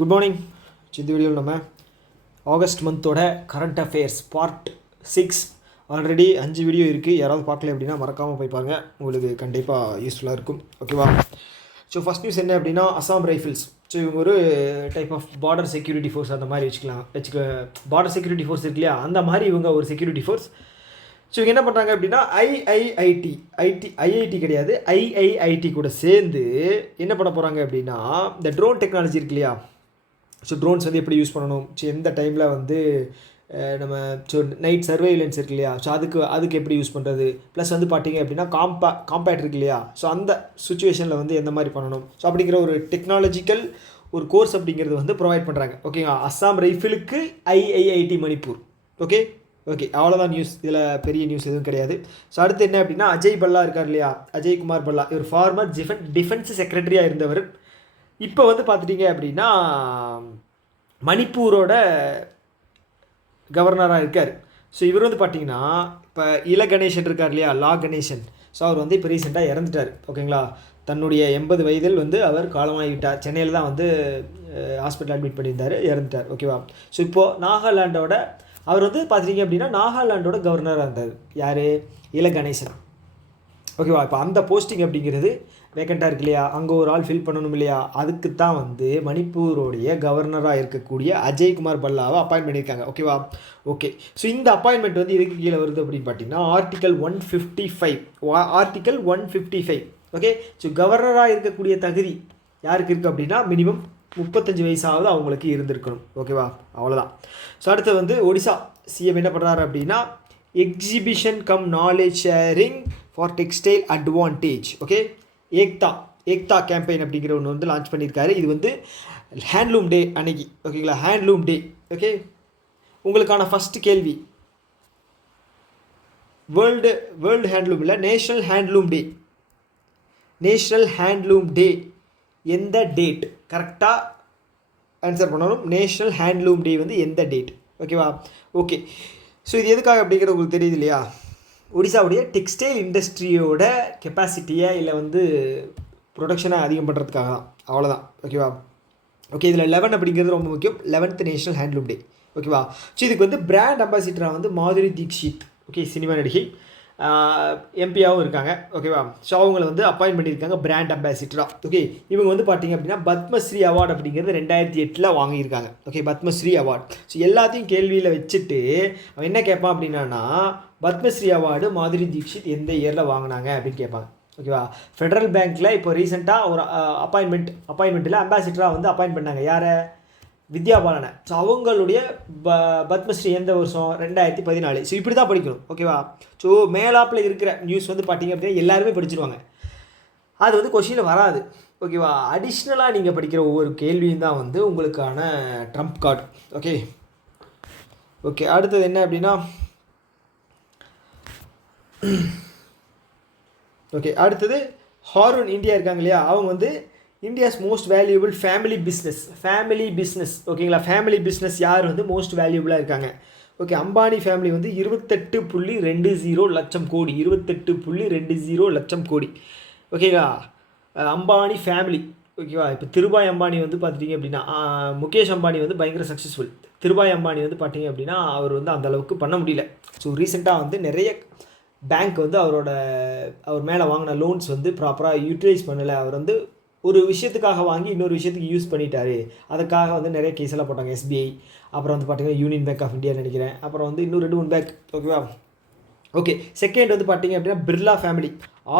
Good morning. இந்த வீடியோவில் நம்ம ஆகஸ்ட் மந்தோட current affairs part 6 already 5 video இருக்குது. யாராவது பார்க்கல அப்படின்னா மறக்காமல் போய் பாருங்க, உங்களுக்கு கண்டிப்பாக யூஸ்ஃபுல்லாக இருக்கும். ஓகேவா? ஸோ ஃபஸ்ட் நியூஸ் என்ன அப்படின்னா அசாம் ரைஃபிள்ஸ். ஸோ இவங்க ஒரு type of border security force அந்த மாதிரி பார்டர் செக்யூரிட்டி ஃபோர்ஸ் இருக்கு இல்லையா, அந்த மாதிரி இவங்க ஒரு செக்யூரிட்டி ஃபோர்ஸ். ஸோ இவங்க என்ன பண்ணுறாங்க அப்படின்னா ஐஐடி கிடையாது, ஐஐஐடி கூட சேர்ந்து என்ன பண்ண போகிறாங்க அப்படின்னா இந்த ட்ரோன் டெக்னாலஜி இருக்கு இல்லையா. ஸோ ட்ரோன்ஸ் வந்து எப்படி யூஸ் பண்ணணும், ஸோ எந்த டைமில் வந்து நம்ம ஸோ நைட் சர்வைலன்ஸ் இருக்கு இல்லையா, ஸோ அதுக்கு எப்படி யூஸ் பண்ணுறது, ப்ளஸ் வந்து பார்த்தீங்க அப்படின்னா காம்பேக்ட் இருக்கு இல்லையா, ஸோ அந்த சுச்சுவேஷனில் வந்து எந்த மாதிரி பண்ணணும், ஸோ அப்படிங்கிற ஒரு டெக்னாலஜிக்கல் ஒரு கோர்ஸ் அப்படிங்கிறது வந்து ப்ரொவைட் பண்ணுறாங்க. ஓகேங்களா? அஸ்ஸாம் ரைஃபிளுக்கு ஐஐஐடி மணிப்பூர். ஓகே, அவ்வளோதான் நியூஸ். இதில் பெரிய நியூஸ் எதுவும் கிடையாது. ஸோ அடுத்து என்ன அப்படின்னா அஜய் பல்லா இருக்கார் இல்லையா, அஜய் குமார் பல்லா, இவர் ஃபார்மர் டிஃபென்ஸ் செக்ரட்டரியாக இருந்தவர். இப்போ வந்து பார்த்துட்டிங்க அப்படின்னா மணிப்பூரோட கவர்னராக இருக்கார். ஸோ இவர் வந்து பார்த்திங்கன்னா இப்போ கணேசன் இருக்கார் இல்லையா, கணேசன். ஸோ அவர் வந்து இப்போ ரீசெண்டாக இறந்துட்டார். ஓகேங்களா? தன்னுடைய 80 வயதில் வந்து அவர் காலமாகிவிட்டார். சென்னையில் தான் வந்து ஹாஸ்பிட்டல் அட்மிட் பண்ணியிருந்தார், இறந்துட்டார். ஓகேவா? ஸோ இப்போது நாகாலாண்டோட அவர் வந்து பார்த்துட்டிங்க அப்படின்னா நாகாலாண்டோட கவர்னராக இருந்தார். யார்? கணேசன். ஓகேவா? இப்போ அந்த போஸ்டிங் அப்படிங்கிறது வேக்கண்ட்டாக இருக்கு இல்லையா, அங்கே ஒரு ஆள் ஃபில் பண்ணணும் இல்லையா, அதுக்கு தான் வந்து மணிப்பூரோடைய கவர்னராக இருக்கக்கூடிய அஜய்குமார் பல்லாவை அப்பாயின்ட் பண்ணியிருக்காங்க. ஓகேவா? ஓகே. ஸோ இந்த அப்பாயின்மெண்ட் வந்து இதுக்கு கீழே வருது அப்படின்னு பார்த்தீங்கன்னா ஆர்டிகல் 155. ஓகே. ஸோ கவர்னராக இருக்கக்கூடிய தகுதி யாருக்கு இருக்குது அப்படின்னா மினிமம் 35 வயசாவது அவங்களுக்கு இருந்திருக்கணும். ஓகேவா? அவ்வளோதான். ஸோ அடுத்து வந்து ஒடிசா சிஎம் என்ன பண்ணுறாரு அப்படின்னா exhibition come knowledge sharing for textile advantage. Okay, Ekta campaign அப்படிங்கிற ஒன்று வந்து லான்ச் பண்ணியிருக்காரு. இது வந்து ஹேண்ட்லூம் டே அன்னைக்கு. ஓகேங்களா? ஹேண்ட்லூம் டே. ஓகே, உங்களுக்கான ஃபஸ்ட்டு கேள்வி, வேர்ல்டு ஹேண்ட்லூம் இல்லை, நேஷ்னல் ஹேண்ட்லூம் டே எந்த டேட் கரெக்டாக ஆன்சர் பண்ணணும். நேஷ்னல் ஹேண்ட்லூம் டே வந்து எந்த டேட்? ஓகேவா? ஓகே. ஸோ இது எதுக்காக அப்படிங்கிறது உங்களுக்கு தெரியுது இல்லையா, ஒடிசாவுடைய டெக்ஸ்டைல் இண்டஸ்ட்ரியோட கெப்பாசிட்டியை இல்லை வந்து ப்ரொடக்ஷனை அதிகம் பண்ணுறதுக்காக தான். அவ்வளோதான். ஓகேவா? ஓகே, இதில் 11 அப்படிங்கிறது ரொம்ப முக்கியம். 11th நேஷ்னல் ஹேண்ட்லூம் டே. ஓகேவா? ஸோ இதுக்கு வந்து பிராண்ட் அம்பாசிடராக வந்து மாதுரி தீக்ஷித், ஓகே, சினிமா நடிகை, எம்பியாகவும் இருக்காங்க. ஓகேவா? ஸோ அவங்களை வந்து அப்பாயின்ட் பண்ணியிருக்காங்க பிராண்ட் அம்பாசிடராக. ஓகே, இவங்க வந்து பார்த்திங்க அப்படின்னா பத்மஸ்ரீ அவார்டு அப்படிங்கிறது 2008 வாங்கியிருக்காங்க. Okay, Padmashri award. ஸோ எல்லாத்தையும் கேள்வியில் வச்சுட்டு அவன் என்ன கேட்பான் அப்படின்னா பத்மஸ்ரீ அவார்டு மாதுரி தீக்ஷித் எந்த இயரில் வாங்கினாங்க அப்படின்னு கேட்பாங்க. ஓகேவா? ஃபெடரல் பேங்க்கில் இப்போ ரீசெண்டாக ஒரு அப்பாயின்மெண்ட்டில் அம்பாசிடராக வந்து அப்பாயின்ட் பண்ணாங்க. யாரை? வித்யா பாலனை. ஸோ அவங்களுடைய பத்மஸ்ரீ எந்த வருஷம்? 2014. ஸோ இப்படி தான் படிக்கணும். ஓகேவா? ஸோ மேலாப்பில் இருக்கிற நியூஸ் வந்து பார்த்திங்க அப்படின்னா எல்லாருமே படிச்சிருவாங்க, அது வந்து கொஷினில் வராது. ஓகேவா? அடிஷ்னலாக நீங்கள் படிக்கிற ஒவ்வொரு கேள்வியும் தான் வந்து உங்களுக்கான ட்ரம்ப் கார்டு. ஓகே. அடுத்தது என்ன அப்படின்னா அடுத்தது ஹாரூன் இந்தியா இருக்காங்க இல்லையா, அவங்க வந்து India's most valuable family business. ஓகேங்களா? ஃபேமிலி பிஸ்னஸ் யார் வந்து மோஸ்ட் வேல்யூபிளாக இருக்காங்க? ஓகே, அம்பானி ஃபேமிலி வந்து 28.20 லட்சம் கோடி. 28.20 லட்சம் கோடி. ஓகேங்களா? அம்பானி ஃபேமிலி. ஓகேவா? இப்போ திருபாய் அம்பானி வந்து பார்த்துட்டிங்க அப்படின்னா முகேஷ் அம்பானி வந்து பயங்கர சக்ஸஸ்ஃபுல். திருபாய் அம்பானி வந்து பார்த்திங்க அப்படின்னா அவர் வந்து அந்தளவுக்கு பண்ண முடியல. ஸோ ரீசெண்டாக வந்து நிறைய பேங்க் வந்து அவர் மேலே வாங்கின லோன்ஸ் வந்து ப்ராப்பராக யூட்டிலைஸ் பண்ணலை. அவர் வந்து ஒரு விஷயத்துக்காக வாங்கி இன்னொரு விஷயத்துக்கு யூஸ் பண்ணிட்டாரு. அதுக்காக வந்து நிறைய கேஸ் எல்லாம் போட்டாங்க. SBI, அப்புறம் வந்து பார்த்திங்கன்னா யூனியன் பேங்க் ஆஃப் இந்தியா நினைக்கிறேன், அப்புறம் வந்து இன்னும் 2-3 பேங்க். ஓகேவா? ஓகே. செகண்ட் வந்து பார்த்திங்க அப்படின்னா பிர்லா ஃபேமிலி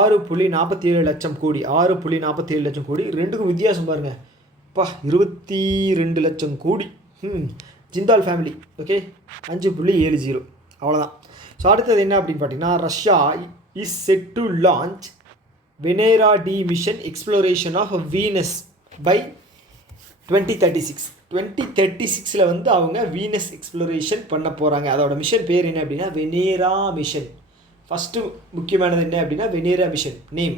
6.47 லட்சம் கோடி. 6.47 லட்சம் கோடி. ரெண்டுக்கும் வித்தியாசம் பாருங்கள். 22 லட்சம் கோடி. ஜிந்தால் ஃபேமிலி. ஓகே, 5.70. அவ்வளோதான். ஸோ அடுத்தது என்ன அப்படின்னு பார்த்தீங்கன்னா Russia is set to launch Venera D mission exploration of Venus by 2036 வந்து அவங்க வீனஸ் எக்ஸ்ப்ளோரேஷன் பண்ண போகிறாங்க. அதோட மிஷன் பேர் என்ன அப்படின்னா வெனேரா மிஷன். ஃபஸ்ட்டு முக்கியமானது என்ன அப்படின்னா வெனேரா மிஷன் நேம்.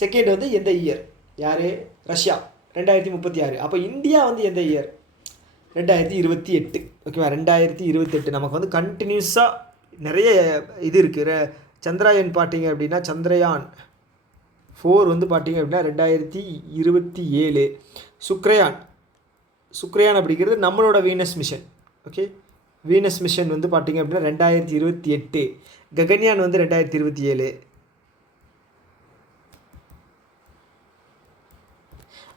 செகண்ட் வந்து எந்த இயர்? யார்? ரஷ்யா 2036. அப்போ இந்தியா வந்து எந்த இயர்? 2028. ஓகேவா? 2028 நமக்கு வந்து கண்டினியூஸாக நிறைய இது இருக்குது. சந்திராயன் பார்த்தீங்க அப்படின்னா சந்திரயான் 4 வந்து பார்த்திங்க அப்படின்னா 2027. சுக்ரயான் சுக்ரயான் அப்படிங்கிறது நம்மளோட Venus mission. Okay, Venus mission வந்து பார்த்திங்க அப்படின்னா 2028, ககன்யான் வந்து 2027.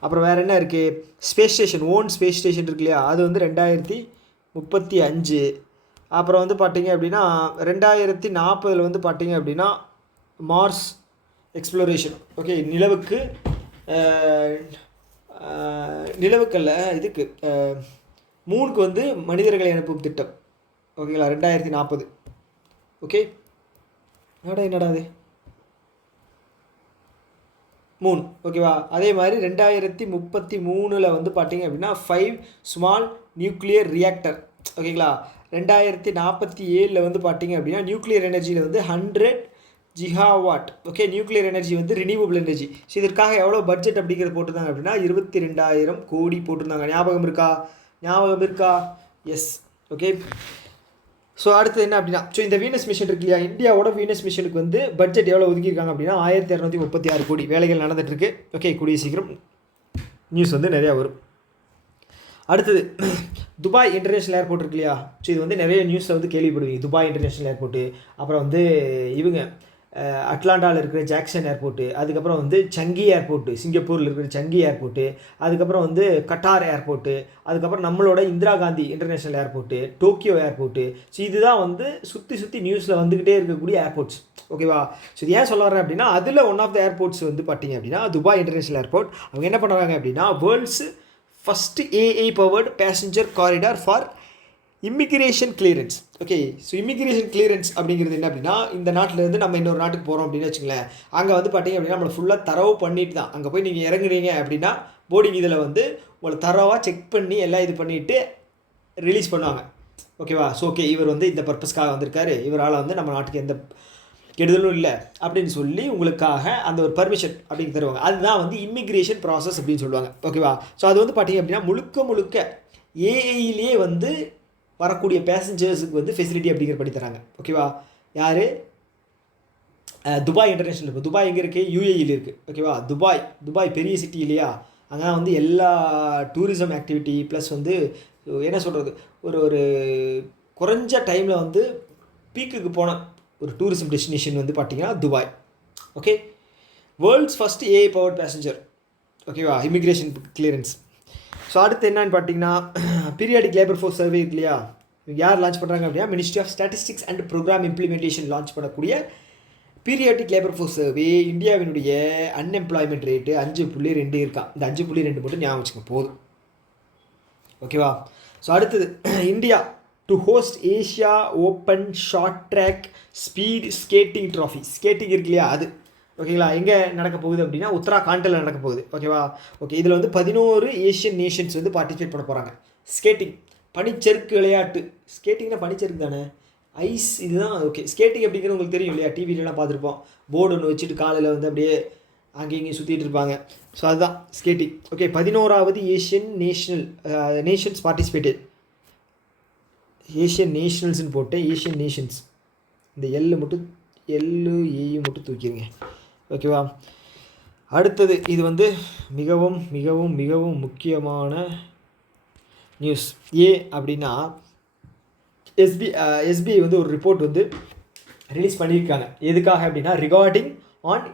அப்புறம் வேறு என்ன இருக்குது, space station, own space station இருக்கு இல்லையா, அது வந்து 2035. அப்புறம் வந்து பார்த்திங்க அப்படின்னா 2040 வந்து பார்த்திங்க அப்படின்னா மார்ஸ் எக்ஸ்ப்ளோரேஷன். ஓகே, நிலவுக்கல்ல இதுக்கு மூணுக்கு வந்து மனிதர்களை அனுப்பும் திட்டம். ஓகேங்களா, 2040. ஓகே, என்னடா அது மூணு. ஓகேவா, அதே மாதிரி 2033 வந்து பார்த்திங்க அப்படின்னா 5 ஸ்மால் நியூக்ளியர் ரியாக்டர். ஓகேங்களா, 2047 வந்து பார்த்திங்க அப்படின்னா நியூக்ளியர் எனர்ஜியில் வந்து 100 ஜிகாவாட். ஓகே, நியூக்ளியர் எனர்ஜி வந்து ரினியூவபிள் எனர்ஜி. ஸோ இதற்காக எவ்வளோ பட்ஜெட் அப்படிங்கிறது போட்டிருந்தாங்க அப்படின்னா 22,000 கோடி போட்டிருந்தாங்க. ஞாபகம் இருக்கா? எஸ். ஓகே, ஸோ அடுத்து என்ன அப்படின்னா, ஸோ இந்த வீனஸ் மிஷன் இருக்கு இல்லையா, இந்தியாவோட வீனஸ் மிஷனுக்கு வந்து பட்ஜெட் எவ்வளோ ஒதுக்கியிருக்காங்க அப்படின்னா 1236 கோடி. வேலைகள் நடந்துகிட்ருக்கு. ஓகே, கூடிய சீக்கிரம் நியூஸ் வந்து நிறையா வரும். அடுத்தது துபாய் இன்டர்நேஷ்னல் ஏர்போர்ட் இருக்கு இல்லையா, ஸோ இது வந்து நிறைய நியூஸில் வந்து கேள்விப்படுவீங்க. துபாய் இன்டர்நேஷ்னல் ஏர்போர்ட்டு, அப்புறம் வந்து இவங்க அட்லாண்டாவில் இருக்கிற ஜாக்சன் ஏர்போர்ட்டு, அதுக்கப்புறம் வந்து சங்கி ஏர்போர்ட்டு, சிங்கப்பூரில் இருக்கிற சங்கி ஏர்போர்ட்டு, அதுக்கப்புறம் வந்து கட்டார் ஏர்போர்ட்டு, அதுக்கப்புறம் நம்மளோட Indira Gandhi international airport, Tokyo airport. So இதுதான் வந்து சுற்றி நியூஸில் வந்துக்கிட்டே இருக்கக்கூடிய ஏர்போர்ட்ஸ். ஓகேவா, ஸோ இது ஏன் சொல்ல வரேன் அப்படின்னா, அதில் ஒன் ஆஃப் த ஏர்போர்ட்ஸ் வந்து பார்த்திங்க அப்படின்னா துபாய் இன்டர்நேஷ்னல் ஏர்போர்ட். அவங்க என்ன பண்ணுறாங்க அப்படின்னா world's first AI powered passenger corridor for immigration clearance. Okay, so immigration clearance அப்படிங்கிறது என்ன அப்படின்னா, இந்த நாட்டிலேருந்து நம்ம இன்னொரு நாட்டுக்கு போகிறோம் அப்படின்னு வச்சுங்களேன், அங்கே வந்து பார்த்திங்க அப்படின்னா நம்மளை ஃபுல்லாக தரவு பண்ணிட்டு தான் அங்கே போய் நீங்கள் இறங்குறீங்க அப்படின்னா போர்டிங் இதில் வந்து உங்களை தரவாக செக் பண்ணி எல்லாம் இது பண்ணிவிட்டு ரிலீஸ் பண்ணுவாங்க. ஓகேவா, ஸோ ஓகே இவர் வந்து இந்த பர்பஸ்க்காக வந்திருக்காரு, இவரால் வந்து நம்ம நாட்டுக்கு எந்த கெடுதலும் இல்லை அப்படின்னு சொல்லி உங்களுக்காக அந்த ஒரு பர்மிஷன் அப்படின்னு தருவாங்க. அதுதான் வந்து இமிக்ரேஷன் ப்ராசஸ் அப்படின்னு சொல்லுவாங்க. ஓகேவா, ஸோ அது வந்து பார்த்திங்க அப்படின்னா முழுக்க ஏஐயிலே வந்து வரக்கூடிய பேசஞ்சர்ஸுக்கு வந்து ஃபெசிலிட்டி அப்படிங்கிற படி தராங்க. ஓகேவா, யார், துபாய் இன்டர்நேஷ்னல் இருக்குது. துபாய் எங்கே இருக்குது, UAEயில் இருக்குது. ஓகேவா, துபாய் பெரிய சிட்டி இல்லையா, அங்கே வந்து எல்லா டூரிசம் ஆக்டிவிட்டி ப்ளஸ் வந்து என்ன சொல்கிறது, ஒரு குறைஞ்ச டைமில் வந்து பீக்குக்கு போன ஒரு டூரிசம் டெஸ்டினேஷன் வந்து பார்த்திங்கன்னா Dubai. Okay, world's first AI powered passenger. ஓகேவா, இமிக்ரேஷன் கிளியரன்ஸ். ஸோ அடுத்து என்னன்னு பார்த்தீங்கன்னா பீரியாடிக் லேபர் ஃபோர்ஸ் சர்வே இருக்கு இல்லையா, யார் லான்ச் பண்ணுறாங்க அப்படின்னா ministry of statistics and programme implementation launch பண்ணக்கூடிய பீரியாடிக் லேபர் ஃபோர்ஸ் சர்வே. இந்தியாவினுடைய அன்எம்ப்ளாய்மெண்ட் ரேட்டு 5.2 இருக்கான். இந்த 5.2 மட்டும் ஞாபகம் வச்சுக்கோங்க போதும். ஓகேவா, ஸோ அடுத்தது India to host Asia open short track speed skating trophy. Skating இருக்கு இல்லையா அது. ஓகேங்களா, எங்கே நடக்க போகுது அப்படின்னா உத்தராகாண்டில் நடக்க போகுது. ஓகேவா, ஓகே, இதில் வந்து 11 ஏஷியன் நேஷன்ஸ் வந்து பார்ட்டிசிபேட் பண்ண போகிறாங்க. ஸ்கேட்டிங் பனிச்சறுக்கு விளையாட்டு. ஸ்கேட்டிங்னா பனிச்சறுக்கு தானே, ஐஸ் இதுதான். ஓகே, ஸ்கேட்டிங் அப்படிங்கிறது உங்களுக்கு தெரியும் இல்லையா, டிவிலலாம் பார்த்துருப்போம். போர்டு ஒன்று வச்சுட்டு காலையில் வந்து அப்படியே அங்கேயும் இங்கேயும் சுற்றிட்டு இருப்பாங்க. ஸோ அதுதான் ஸ்கேட்டிங். ஓகே, 11வது ஏஷியன் நேஷன்ஸ் பார்ட்டிசிபேட்டட். ஏஷியன் நேஷனல்ஸ்னு போட்டு ஏஷியன் நேஷன்ஸ், இந்த எல்லு மட்டும் தூக்கிடுங்க. ஓகேவா, அடுத்தது இது வந்து மிகவும் மிகவும் மிகவும் முக்கியமான நியூஸ். அப்படின்னா எஸ்பிஐ வந்து ஒரு ரிப்போர்ட் வந்து ரிலீஸ் பண்ணியிருக்காங்க. எதுக்காக அப்படின்னா regarding on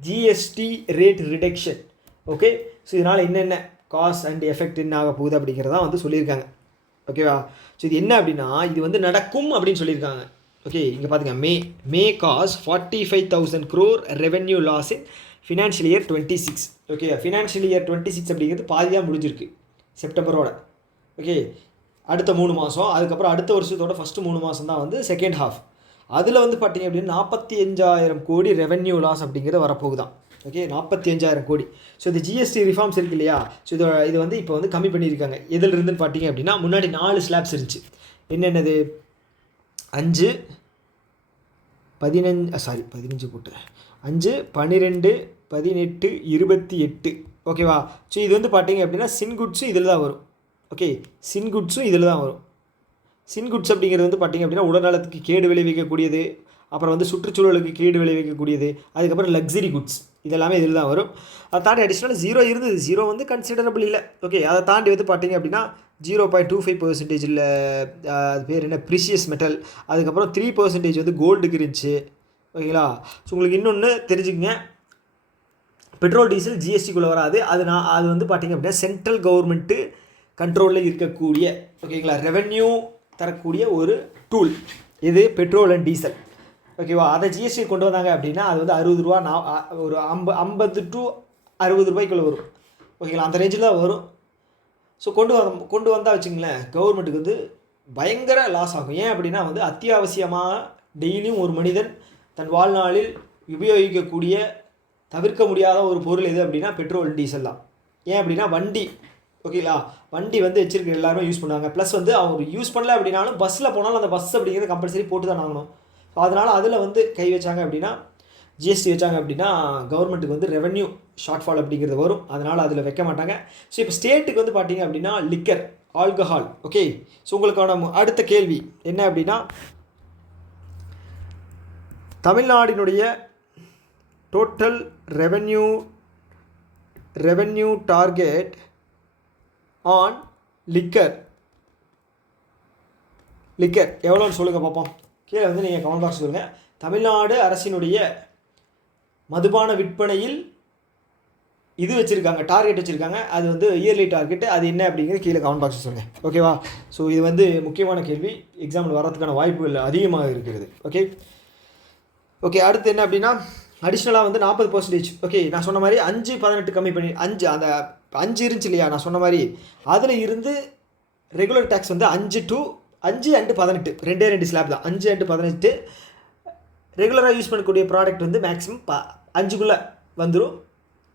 GST rate reduction. Okay, so இதனால் என்னென்ன காஸ் அண்ட் எஃபெக்ட் என்ன ஆக போகுது அப்படிங்கிறதான் வந்து சொல்லியிருக்காங்க. ஓகேவா, ஸோ இது என்ன அப்படின்னா இது வந்து நடக்கும் அப்படின்னு சொல்லியிருக்காங்க. ஓகே, இங்கே பார்த்துங்க, may cause 45,000 crore revenue loss in financial year 26. Okay, financial year 26 அப்படிங்கிறது பாதியாக முடிஞ்சிருக்கு செப்டம்பரோட. ஓகே, அடுத்த 3 மாதம், அதுக்கப்புறம் அடுத்த வருஷத்தோட ஃபஸ்ட்டு 3 மாதம் தான் வந்து செகண்ட் ஹாஃப். அதில் வந்து பார்த்திங்க அப்படின்னா 45,000 கோடி ரெவென்யூ லாஸ் அப்படிங்கிறது வரப்போகுதான். ஓகே, 45,000 கோடி. ஸோ இந்த ஜிஎஸ்டி ரிஃபார்ம்ஸ் இருக்கு இல்லையா, ஸோ இது வந்து இப்போ வந்து கம்மி பண்ணியிருக்காங்க. எதில் இருந்துன்னு பார்த்தீங்க அப்படின்னா முன்னாடி 4 ஸ்லாப்ஸ் இருந்துச்சு. என்னென்னது, 5, 15 போட்டு 5, 12, 18, 28. ஓகேவா, ஸோ இது வந்து பார்த்தீங்க அப்படின்னா சின்குட்ஸும் இதில் தான் வரும். ஓகே, சின்குட்ஸும் இதில் தான் வரும். சின்குட்ஸ் அப்படிங்கிறது வந்து பார்த்திங்க அப்படின்னா உடல்நலத்துக்கு கேடு விளைவிக்கக்கூடியது, அப்புறம் வந்து சுற்றுச்சூழலுக்கு கேடு விளைவிக்கக்கூடியது, அதுக்கப்புறம் லக்ஸரி குட்ஸ். இதெல்லாமே இதில் தான் வரும். அதை தாண்டி அடிஷ்னலாக 0 இருந்தது. 0 வந்து கன்சிடரபிள் இல்லை. ஓகே, அதை தாண்டி வந்து பார்த்தீங்க அப்படின்னா 0.25% அது பேர் என்ன ப்ரிஷியஸ் மெட்டல். அதுக்கப்புறம் 3% வந்து கோல்டுக்கு இருந்துச்சு. ஓகேங்களா? ஸோ உங்களுக்கு இன்னொன்று தெரிஞ்சுக்கங்க, பெட்ரோல் டீசல் ஜிஎஸ்டிக்குள்ளே வராது. அது வந்து பார்த்திங்க அப்படின்னா சென்ட்ரல் கவர்மெண்ட்டு கண்ட்ரோலில் இருக்கக்கூடிய, ஓகேங்களா, ரெவென்யூ தரக்கூடிய ஒரு டூல் இது பெட்ரோல் அண்ட் டீசல். ஓகேவா? அதை ஜிஎஸ்டி கொண்டு வந்தாங்க அப்படின்னா அது வந்து 60 ரூபா, ஒரு 50 to 60 ரூபாய்க்குள்ளே வரும். ஓகேங்களா? அந்த ரேஞ்சில் தான் வரும். ஸோ கொண்டு வந்தால் வச்சுங்களேன், கவர்மெண்ட்டுக்கு வந்து பயங்கர லாஸ் ஆகும். ஏன் அப்படின்னா வந்து அத்தியாவசியமாக டெய்லியும் ஒரு மனிதன் தன் வாழ்நாளில் உபயோகிக்கக்கூடிய தவிர்க்க முடியாத ஒரு பொருள் எது அப்படின்னா பெட்ரோல் டீசல் தான். ஏன் அப்படின்னா வண்டி, ஓகேங்களா, வண்டி வந்து வச்சிருக்கிற எல்லாருமே யூஸ் பண்ணுவாங்க. ப்ளஸ் வந்து அவங்க யூஸ் பண்ணல அப்படின்னாலும் பஸ்ஸில் போனாலும் அந்த பஸ் அப்படிங்கிறது கம்பல்சரி போட்டு தான் ஆகணும். ஸோ அதனால் அதில் வந்து கை வச்சாங்க அப்படின்னா, ஜிஎஸ்டி வச்சாங்க அப்படின்னா கவர்மெண்ட்டுக்கு வந்து ரெவென்யூ ஷார்ட்ஃபால் அப்படிங்கிறது வரும். அதனால் அதில் வைக்க மாட்டாங்க. ஸோ இப்போ ஸ்டேட்டுக்கு வந்து பார்த்தீங்க அப்படின்னா லிக்கர், ஆல்கஹால். ஓகே, ஸோ உங்களுக்கான அடுத்த கேள்வி என்ன அப்படின்னா, தமிழ்நாடினுடைய total revenue target on liquor எவ்வளோன்னு சொல்லுங்கள் பார்ப்போம். கீழே வந்து நீங்கள் கமெண்ட் பாக்ஸ் சொல்லுங்கள். தமிழ்நாடு அரசினுடைய மதுபான விற்பனையில் இது வச்சுருக்காங்க, டார்கெட் வச்சுருக்காங்க. அது வந்து இயர்லி டார்கெட், அது என்ன அப்படிங்கிறது கீழே கமெண்ட் பாக்ஸ் சொல்லுங்கள். ஓகேவா? ஸோ இது வந்து முக்கியமான கேள்வி, எக்ஸாமில் வரதுக்கான வாய்ப்புகள் அதிகமாக இருக்கிறது. ஓகே, அடுத்து என்ன அப்படின்னா அடிஷ்னலாக வந்து 40%. ஓகே, நான் சொன்ன மாதிரி 5-18 கம்மி பண்ணி 5 இருந்துச்சு இல்லையா, நான் சொன்ன மாதிரி அதில் இருந்து ரெகுலர் டேக்ஸ் வந்து 5 and 18 2 ஸ்லாப் தான். 5 and 18 ரெகுலராக யூஸ் பண்ணக்கூடிய ப்ராடக்ட் வந்து மேக்ஸிமம் 5க்குள்ளே வந்துடும்.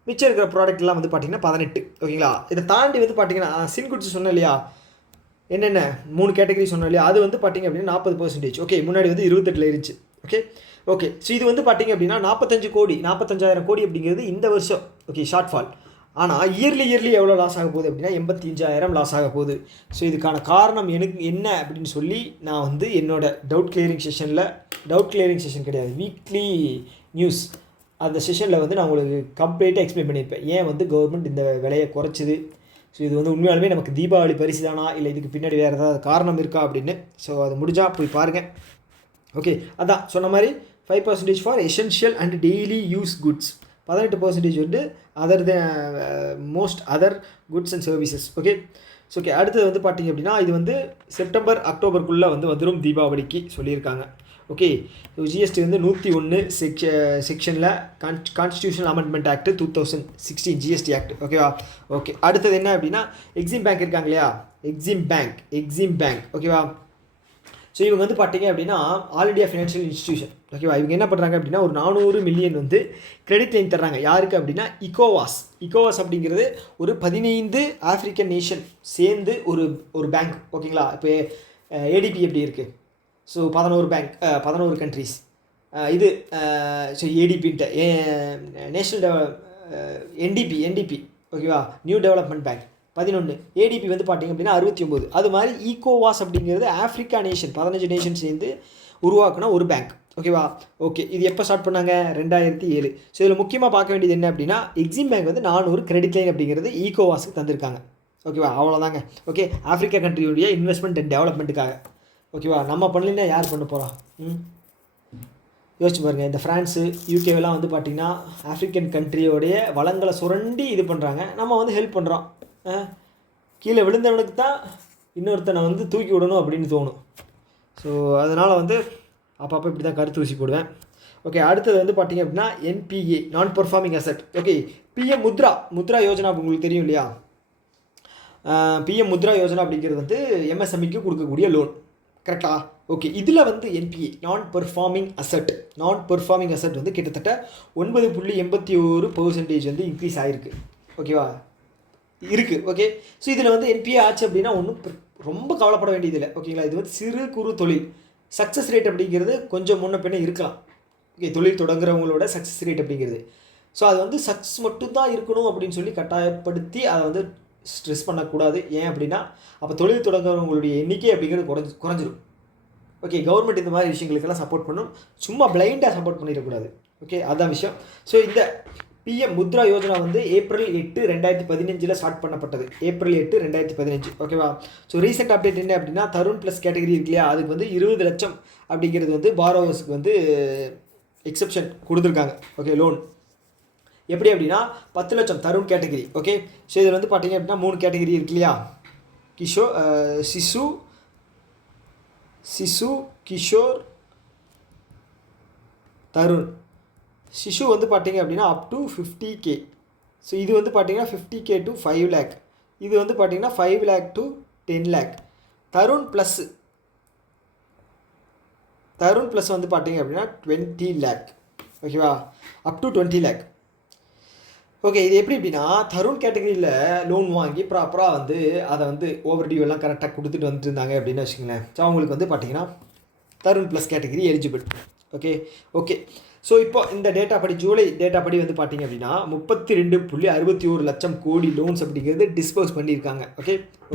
மிச்சம் இருக்கிற ப்ராடக்ட்லாம் வந்து பார்த்திங்கன்னா 18. ஓகேங்களா? இதை தாண்டி வந்து பார்த்திங்கன்னா சின்குட்ஸ் சொன்னேன் இல்லையா, என்னென்ன 3 கேட்டகரி சொன்னோம் இல்லையா, அது வந்து பார்த்திங்க அப்படின்னா 40%. ஓகே, முன்னாடி வந்து 28 இருந்துச்சு. ஓகே, ஸோ இது வந்து பார்த்திங்க அப்படின்னா 45,000 கோடி அப்படிங்கிறது இந்த வருஷம். Okay, shortfall. ஆனால் இயர்லி எவ்வளோ லாஸ் ஆக போகுது அப்படின்னா 85,000 லாஸ் ஆக போகுது. ஸோ இதுக்கான காரணம் எனக்கு என்ன அப்படின்னு சொல்லி நான் வந்து என்னோட டவுட் கிளியரிங் செஷன் கிடையாது, வீக்லி நியூஸ் அந்த செஷனில் வந்து நான் உங்களுக்கு கம்ப்ளீட்டாக எக்ஸ்பிளைன் பண்ணியிருப்பேன். ஏன் வந்து கவர்மெண்ட் இந்த விலையை குறைச்சிது, ஸோ இது வந்து உண்மையாலுமே நமக்கு தீபாவளி பரிசு தானா, இல்லை இதுக்கு பின்னாடி வேறு ஏதாவது காரணம் இருக்கா அப்படின்னு. ஸோ அது முடிஞ்சால் போய் பாருங்கள். ஓகே, அதான் சொன்ன மாதிரி 5% for essential and daily use goods, 18% வந்து most other goods and services. Okay, அடுத்தது வந்து பார்த்திங்க அப்படின்னா இது வந்து செப்டம்பர் அக்டோபருக்குள்ளே வந்து வந்துடும் தீபாவளிக்கு சொல்லியிருக்காங்க. ஓகே, ஸோ ஜிஎஸ்டி வந்து 101 செக்ஷனில் constitutional amendment act 2016 GST act. ஓகேவா? ஓகே, அடுத்தது என்ன அப்படின்னா எக்ஸிம் பேங்க் இருக்காங்க இல்லையா, எக்ஸிம் பேங்க். ஓகேவா? ஸோ இவங்க வந்து பார்த்தீங்க அப்படின்னா ஆல் இண்டியா ஃபினான்ஷியல் இன்ஸ்டிடியூஷன். ஓகேவா? இவங்க என்ன பண்ணுறாங்க அப்படின்னா ஒரு 400 மில்லியன் வந்து கிரெடிட் லைன் தர்றாங்க. யாருக்கு அப்படின்னா இக்கோவாஸ் அப்படிங்கிறது ஒரு 15 ஆஃப்ரிக்கன் நேஷன் சேர்ந்து ஒரு பேங்க். ஓகேங்களா? இப்போ ஏடிபி எப்படி இருக்குது, ஸோ 11 கண்ட்ரிஸ் இது. ஸோ ஏடிபின்ட்டு நேஷனல் என்டிபி. ஓகேவா? New development bank 11. ஏடிபி வந்து பார்த்திங்க அப்படின்னா 69. அது மாதிரி ஈகோவாஸ் அப்படிங்கிறது ஆஃப்ரிக்கா நேஷன் 15 நேஷன் சேர்ந்து உருவாக்குன ஒரு பேங்க். ஓகேவா? ஓகே, இது எப்போ ஸ்டார்ட் பண்ணாங்க? 2007. ஸோ இதில் முக்கியமாக பார்க்க வேண்டியது என்ன அப்படின்னா எக்ஸிம் பேங்க் வந்து 400 கிரெடிட் லைன் அப்படிங்கிறது ஈகோவாஸுக்கு தந்திருக்காங்க. ஓகேவா? அவ்வளோதாங்க. ஓகே, ஆஃப்ரிக்கா கண்ட்ரியுடைய இன்வெஸ்ட்மெண்ட் அண்ட் டெவலப்மெண்ட்டுக்காக. ஓகேவா? நம்ம பண்ணலைன்னா யார் பண்ண போகிறா? யோசிச்சு பாருங்கள். இந்த ஃப்ரான்ஸு, யூகேவெல்லாம் வந்து பார்த்திங்கன்னா ஆஃப்ரிக்கன் கண்ட்ரியோடைய வளங்களை சுரண்டி இது பண்ணுறாங்க. நம்ம வந்து ஹெல்ப் பண்ணுறோம். கீழே விழுந்தவனுக்கு தான் இன்னொருத்தனை வந்து தூக்கி விடணும் அப்படின்னு தோணும். ஸோ அதனால் வந்து அப்பப்போ இப்படி தான் கருத்து ஊசி போடுவேன். ஓகே, அடுத்தது வந்து பார்த்திங்க அப்படின்னா என்பிஏ, நான் performing asset. Okay, PM Mudra Yojana உங்களுக்கு தெரியும் இல்லையா, பிஎம் முத்ரா யோஜனா அப்படிங்கிறது வந்து எம்எஸ்எம்இக்கு கொடுக்கக்கூடிய லோன். கரெக்டாக? ஓகே, இதில் வந்து என்பிஏ நான் பெர்ஃபார்மிங் அசெட் வந்து கிட்டத்தட்ட 9.81% வந்து இன்க்ரீஸ் ஆகிருக்கு. ஓகேவா? இருக்குது. ஓகே, ஸோ இதில் வந்து என்பிஏ ஆச்சு அப்படின்னா ஒன்றும் ரொம்ப கவலைப்பட வேண்டியதில்லை. ஓகேங்களா? இது வந்து சிறு குறு தொழில் சக்ஸஸ் ரேட் அப்படிங்கிறது கொஞ்சம் முன்ன பின்ன இருக்கலாம். ஓகே, தொழில் தொடங்குறவங்களோட சக்ஸஸ் ரேட் அப்படிங்கிறது. ஸோ அது வந்து சக்ஸஸ் மட்டும்தான் இருக்கணும் அப்படின்னு சொல்லி கட்டாயப்படுத்தி அதை வந்து ஸ்ட்ரெஸ் பண்ணக்கூடாது. ஏன் அப்படின்னா அப்போ தொழில் தொடங்குறவங்களுடைய எண்ணிக்கை அப்படிங்கிறது குறைஞ்சிடும். ஓகே, கவர்மெண்ட் இந்த மாதிரி விஷயங்களுக்கெல்லாம் சப்போர்ட் பண்ணணும், சும்மா பிளைண்டாக சப்போர்ட் பண்ணிடக்கூடாது. ஓகே, அதுதான் விஷயம். ஸோ இந்த பிஎம் முத்ரா யோஜனா வந்து ஏப்ரல் 8 2015 ஸ்டார்ட் பண்ணப்பட்டது. ஏப்ரல் 8 2015. ஓகேவா. ஸோ ரீசெண்ட் அப்டேட் என்ன அப்படின்னா தருண் ப்ளஸ் கேட்டகரி இருக்கு இல்லையா, அதுக்கு வந்து 20 லட்சம் அப்படிங்கிறது வந்து பாரோவர்ஸுக்கு வந்து எக்ஸப்ஷன் கொடுத்துருக்காங்க. ஓகே, லோன் எப்படி அப்படின்னா 10 லட்சம் தருண் கேட்டகரி. ஓகே, ஸோ இதில் வந்து பார்த்தீங்க அப்படின்னா 3 கேட்டகரி இருக்கு இல்லையா, சிசு கிஷோர் தருண். சிசு வந்து பார்த்தீங்க அப்படின்னா அப் டு 50K. ஸோ இது வந்து பார்த்தீங்கன்னா 50K to 5 lakh. இது வந்து பார்த்தீங்கன்னா 5 lakh to 10 lakh. Tarun plus வந்து பார்த்தீங்க அப்படின்னா 20 lakh. ஓகேவா, அப் டு 20 lakh. ஓகே, இது எப்படி அப்படின்னா தருண் கேட்டகரியில் லோன் வாங்கி ப்ராப்பராக வந்து அதை வந்து ஓவர் டியூ எல்லாம் கரெக்டாக கொடுத்துட்டு வந்துட்டு இருந்தாங்க அப்படின்னு வச்சுக்கோங்களேன். ஸோ அவங்களுக்கு வந்து பார்த்தீங்கன்னா Tarun plus category eligible. Okay. So இப்போ இந்த டேட்டா படி, ஜூலை டேட்டா படி வந்து பார்த்தீங்க அப்படின்னா 32.61 லட்சம் கோடி லோன்ஸ் அப்படிங்கிறது டிஸ்போஸ் பண்ணியிருக்காங்க.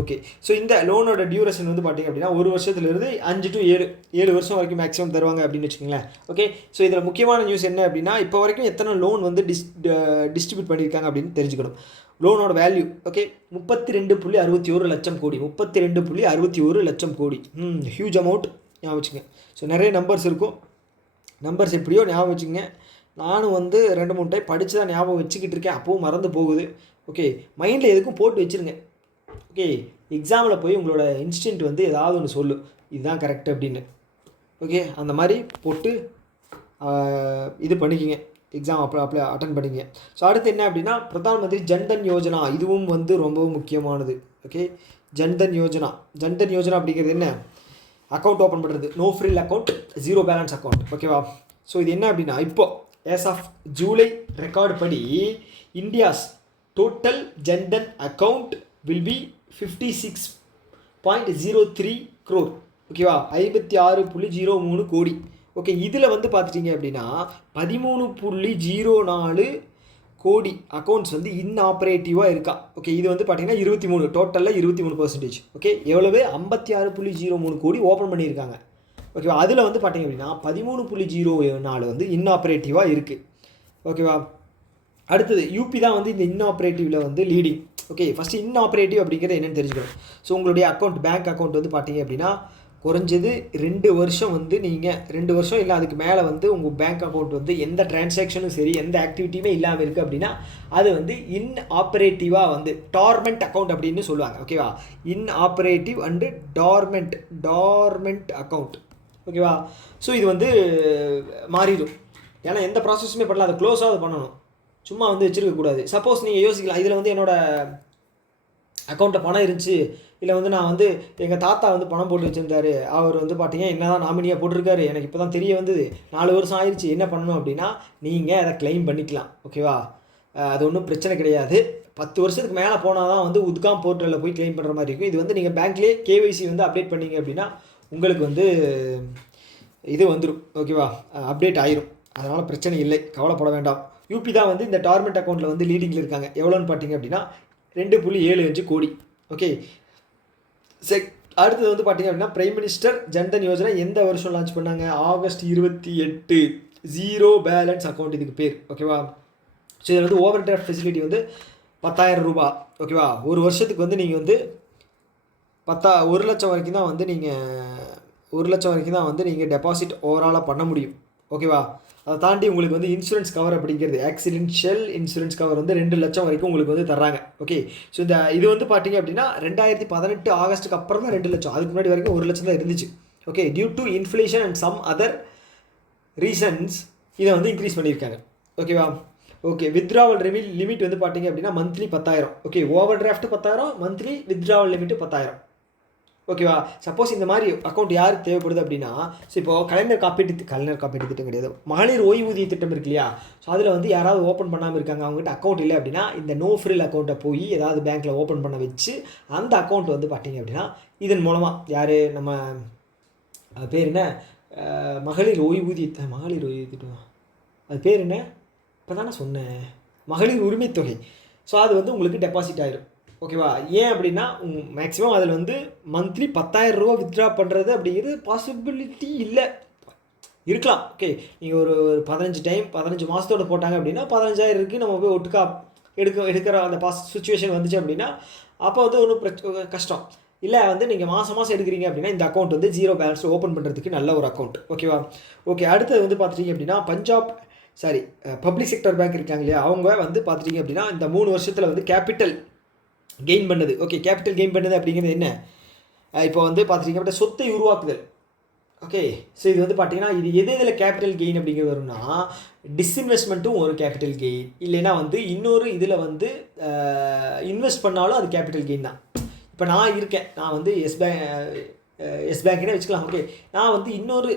ஓகே. ஸோ இந்த லோனோட டியூரேஷன் வந்து பார்த்தீங்க அப்படின்னா 1 வருஷத்துலேருந்து 5 to 7 வருஷம் வரைக்கும் மேக்ஸிமம் தருவாங்க அப்படின்னு வச்சுக்கோங்களேன். ஓகே, ஸோ இதில் முக்கியமான நியூஸ் என்ன அப்படின்னா இப்போ வரைக்கும் எத்தனை லோன் வந்து டிஸ்ட்ரிபியூட் பண்ணியிருக்காங்க அப்படின்னு தெரிஞ்சுக்கணும். லோனோட வேல்யூ 32.61 லட்சம் கோடி. 32.61 லட்சம் கோடி. ஹியூஜ் அமௌண்ட், ஞாபகம் வச்சுங்க. ஸோ நிறைய நம்பர்ஸ் இருக்கும். நம்பர்ஸ் எப்படியோ ஞாபகம் வச்சுங்க. நானும் வந்து 2-3 டைம் படித்து தான் ஞாபகம் வச்சுக்கிட்டு இருக்கேன், அப்போவும் மறந்து போகுது. ஓகே, மைண்டில் எதுக்கும் போட்டு வச்சுருங்க. ஓகே, எக்ஸாமில் போய் உங்களோட இன்ஸ்டின்ட் வந்து ஏதாவது ஒன்று சொல்லு இதுதான் கரெக்ட் அப்படின்னு. ஓகே, அந்த மாதிரி போட்டு இது பண்ணிக்கிங்க, எக்ஸாம் அப்ளை அட்டன் பண்ணிங்க. ஸோ அடுத்து என்ன அப்படின்னா பிரதான் மந்திரி ஜன்தன் யோஜனா, இதுவும் வந்து ரொம்பவும் முக்கியமானது. ஓகே, ஜன்தன் யோஜனா அப்படிங்கிறது என்ன, அக்கௌண்ட் ஓப்பன் பண்ணுறது, no frill account, zero balance account. ஓகேவா. ஸோ இது என்ன அப்படின்னா இப்போ as ஆஃப் ஜூலை ரெக்கார்டு படி India's total Jan Dhan account will be 56.03 crore. ஓகேவா, 56.03 கோடி. ஓகே, இதில் வந்து பார்த்துட்டிங்க அப்படின்னா 13.04 கோடி அக்கௌண்ட்ஸ் வந்து இன்ஆப்ரேட்டிவாக இருக்கா. ஓகே, இது வந்து பார்த்தீங்கன்னா 23, டோட்டலில் 23%. ஓகே, எவ்வளவு 56.03 கோடி ஓப்பன் பண்ணியிருக்காங்க. ஓகேவா, அதில் வந்து பார்த்தீங்க அப்படின்னா 13.04 வந்து இன்ஆப்ரேட்டிவாக இருக்குது. ஓகேவா. அடுத்தது யூபி தான் வந்து இந்த இன்ஆப்ரேட்டிவில் வந்து லீடிங். ஓகே, ஃபஸ்ட்டு இன்ஆப்ரேட்டிவ் அப்படிங்கிறது என்னென்னு தெரிஞ்சுக்கணும். ஸோ உங்களுடைய அக்கௌண்ட், பேங்க் அக்கௌண்ட் வந்து பார்த்தீங்க அப்படின்னா குறைஞ்சது 2 வருஷம் வந்து நீங்கள் 2 வருஷம் இல்லை அதுக்கு மேலே வந்து உங்கள் பேங்க் அக்கௌண்ட் வந்து எந்த டிரான்சாக்ஷனும் சரி எந்த ஆக்டிவிட்டியுமே இல்லாமல் இருக்குது அப்படின்னா அது வந்து இன்ஆப்ரேட்டிவாக வந்து டார்மெண்ட் அக்கௌண்ட் அப்படின்னு சொல்லுவாங்க. ஓகேவா, இன்ஆப்ரேட்டிவ் அண்டு டார்மெண்ட் அக்கௌண்ட். ஓகேவா. ஸோ இது வந்து மாறிடும், ஏன்னா எந்த ப்ராசஸுமே பண்ணலாம், அதை க்ளோஸாக அது பண்ணணும், சும்மா வந்து வச்சுருக்கக்கூடாது. சப்போஸ் நீங்கள் யோசிக்கலாம், இதில் வந்து என்னோடய அக்கௌண்ட்டில் பணம் இருந்துச்சு, இல்லை வந்து நான் வந்து எங்கள் தாத்தா வந்து பணம் போட்டு வச்சுருந்தாரு, அவர் வந்து பார்த்தீங்கன்னா என்ன தான் நாமினியாக போட்டிருக்காரு, எனக்கு இப்போ தான் தெரிய வந்தது, 4 வருஷம் ஆயிடுச்சு, என்ன பண்ணணும் அப்படின்னா நீங்கள் அதை கிளைம் பண்ணிக்கலாம். ஓகேவா, அது ஒன்றும் பிரச்சனை கிடையாது. 10 வருஷத்துக்கு மேலே போனால் தான் வந்து உத்காம் போர்ட்டலில் போய் கிளைம் பண்ணுற மாதிரி இருக்கும். இது வந்து நீங்கள் பேங்க்லேயே KYC வந்து அப்டேட் பண்ணிங்க அப்படின்னா உங்களுக்கு வந்து இது வந்துடும். ஓகேவா, அப்டேட் ஆயிரும், அதனால் பிரச்சனை இல்லை, கவலைப்பட வேண்டாம். யூபி தான் வந்து இந்த டார்மெண்ட் அக்கௌண்ட்டில் வந்து லீடிங்கில் இருக்காங்க. எவ்வளோன்னு பார்த்தீங்க அப்படின்னா 2.75 கோடி. ஓகே, அடுத்தது வந்து பார்த்தீங்க அப்படின்னா பிரைம் மினிஸ்டர் ஜன்தன் யோஜனா எந்த வருஷம் லான்ச் பண்ணாங்க, ஆகஸ்ட் 28. ஜீரோ பேலன்ஸ் அக்கௌண்ட் இதுக்கு பேர். ஓகேவா. ஸோ இதில் வந்து ஓவர் டிராஃப்ட் ஃபெசிலிட்டி வந்து 10,000 ரூபாய். ஓகேவா, ஒரு வருஷத்துக்கு வந்து நீங்கள் வந்து 1 லட்சம் வரைக்கும் தான் வந்து நீங்கள் டெபாசிட் ஓவராலாக பண்ண முடியும். ஓகேவா, அதை தாண்டி உங்களுக்கு வந்து இன்சூரன்ஸ் கவர் அப்படிங்கிறது ஆக்சிடென்ஷியல் இன்சூரன்ஸ் கவர் வந்து 2 லட்சம் வரைக்கும் உங்களுக்கு வந்து தர்றாங்க. ஓகே, ஸோ இது வந்து பார்த்தீங்க அப்படின்னா 2018 ஆகஸ்ட்டுக்கு அப்புறம் தான் 2 லட்சம், அதுக்கு முன்னாடி வரைக்கும் 1 லட்சம் தான் இருந்துச்சு. Okay, due to inflation and some other reasons இதை வந்து இன்க்ரீஸ் பண்ணியிருக்காங்க. ஓகேவா. ஓகே, வித்ட்ராவல் லிமிட் வந்து பார்த்தீங்க அப்படின்னா monthly 10,000. Okay, over draft 10,000, monthly withdrawal limit 10,000. ஓகேவா. சப்போஸ் இந்த மாதிரி அக்கௌண்ட் யாருக்கு தேவைப்படுது அப்படின்னா, ஸோ இப்போது கலைஞர் காப்பீட்டு திட்டம் கிடையாது, மகளிர் ஓய்வூதிய திட்டம் இருக்கு இல்லையா, ஸோ அதில் வந்து யாராவது ஓப்பன் பண்ணாமல் இருக்காங்க, அவங்ககிட்ட அக்கௌண்ட் இல்லை அப்படின்னா இந்த நோ ஃப்ரில் அக்கௌண்ட்டை போய் ஏதாவது பேங்க்கில் ஓப்பன் பண்ண வச்சு அந்த அக்கௌண்ட் வந்து பார்த்தீங்க அப்படின்னா இதன் மூலமாக யார் நம்ம பேர் என்ன, மகளிர் ஓய்வூதிய திட்டம், அது பேர் என்ன, இப்போ தானே சொன்னேன், மகளிர் உரிமை தொகை. ஸோ அது வந்து உங்களுக்கு டெபாசிட் ஆயிடும். ஓகேவா. ஏன் அப்படின்னா மேக்ஸிமம் அதில் வந்து மந்த்லி 10,000 ரூபா வித்ட்ரா பண்ணுறது அப்படிங்கிறது பாசிபிலிட்டி இல்லை, இருக்கலாம். ஓகே, நீங்கள் ஒரு 15 மாதத்தோட போட்டாங்க அப்படின்னா 15,000 இருக்குது, நம்ம போய் ஒட்டுக்கா எடுக்கிற அந்த சுச்சுவேஷன் வந்துச்சு அப்படின்னா அப்போ வந்து ஒன்றும் கஷ்டம் இல்லை. வந்து நீங்கள் மாதம் எடுக்கிறீங்க அப்படின்னா இந்த அக்கௌண்ட் வந்து 0 பேலன்ஸ் ஓப்பன் பண்ணுறதுக்கு நல்ல ஒரு அக்கௌண்ட். ஓகேவா? ஓகே, அடுத்தது வந்து பார்த்துட்டிங்க அப்படின்னா பப்ளிக் செக்டர் பேங்க் இருக்காங்க இல்லையா, அவங்க வந்து பார்த்துட்டிங்க அப்படின்னா இந்த 3 வருஷத்தில் வந்து கேபிட்டல் கெயின் பண்ணுது. ஓகே, கேபிட்டல் கெயின் பண்ணுது அப்படிங்கிறது என்ன? இப்போ வந்து பார்த்துட்டிங்க அப்படின்னா சொத்தை உருவாக்குதல். ஓகே, ஸோ இது வந்து பார்த்தீங்கன்னா இது எதில் கேபிட்டல் கெயின் அப்படிங்கிறது வரும்னா டிஸ்இன்வெஸ்ட்மெண்ட்டும் ஒரு கேபிட்டல் கெயின், இல்லைன்னா வந்து இன்னொரு இதில் வந்து இன்வெஸ்ட் பண்ணாலும் அது கேபிட்டல் கெயின் தான். இப்போ நான் இருக்கேன், நான் வந்து எஸ் பேங்க்னே வச்சுக்கலாம். ஓகே, நான் வந்து இன்னொரு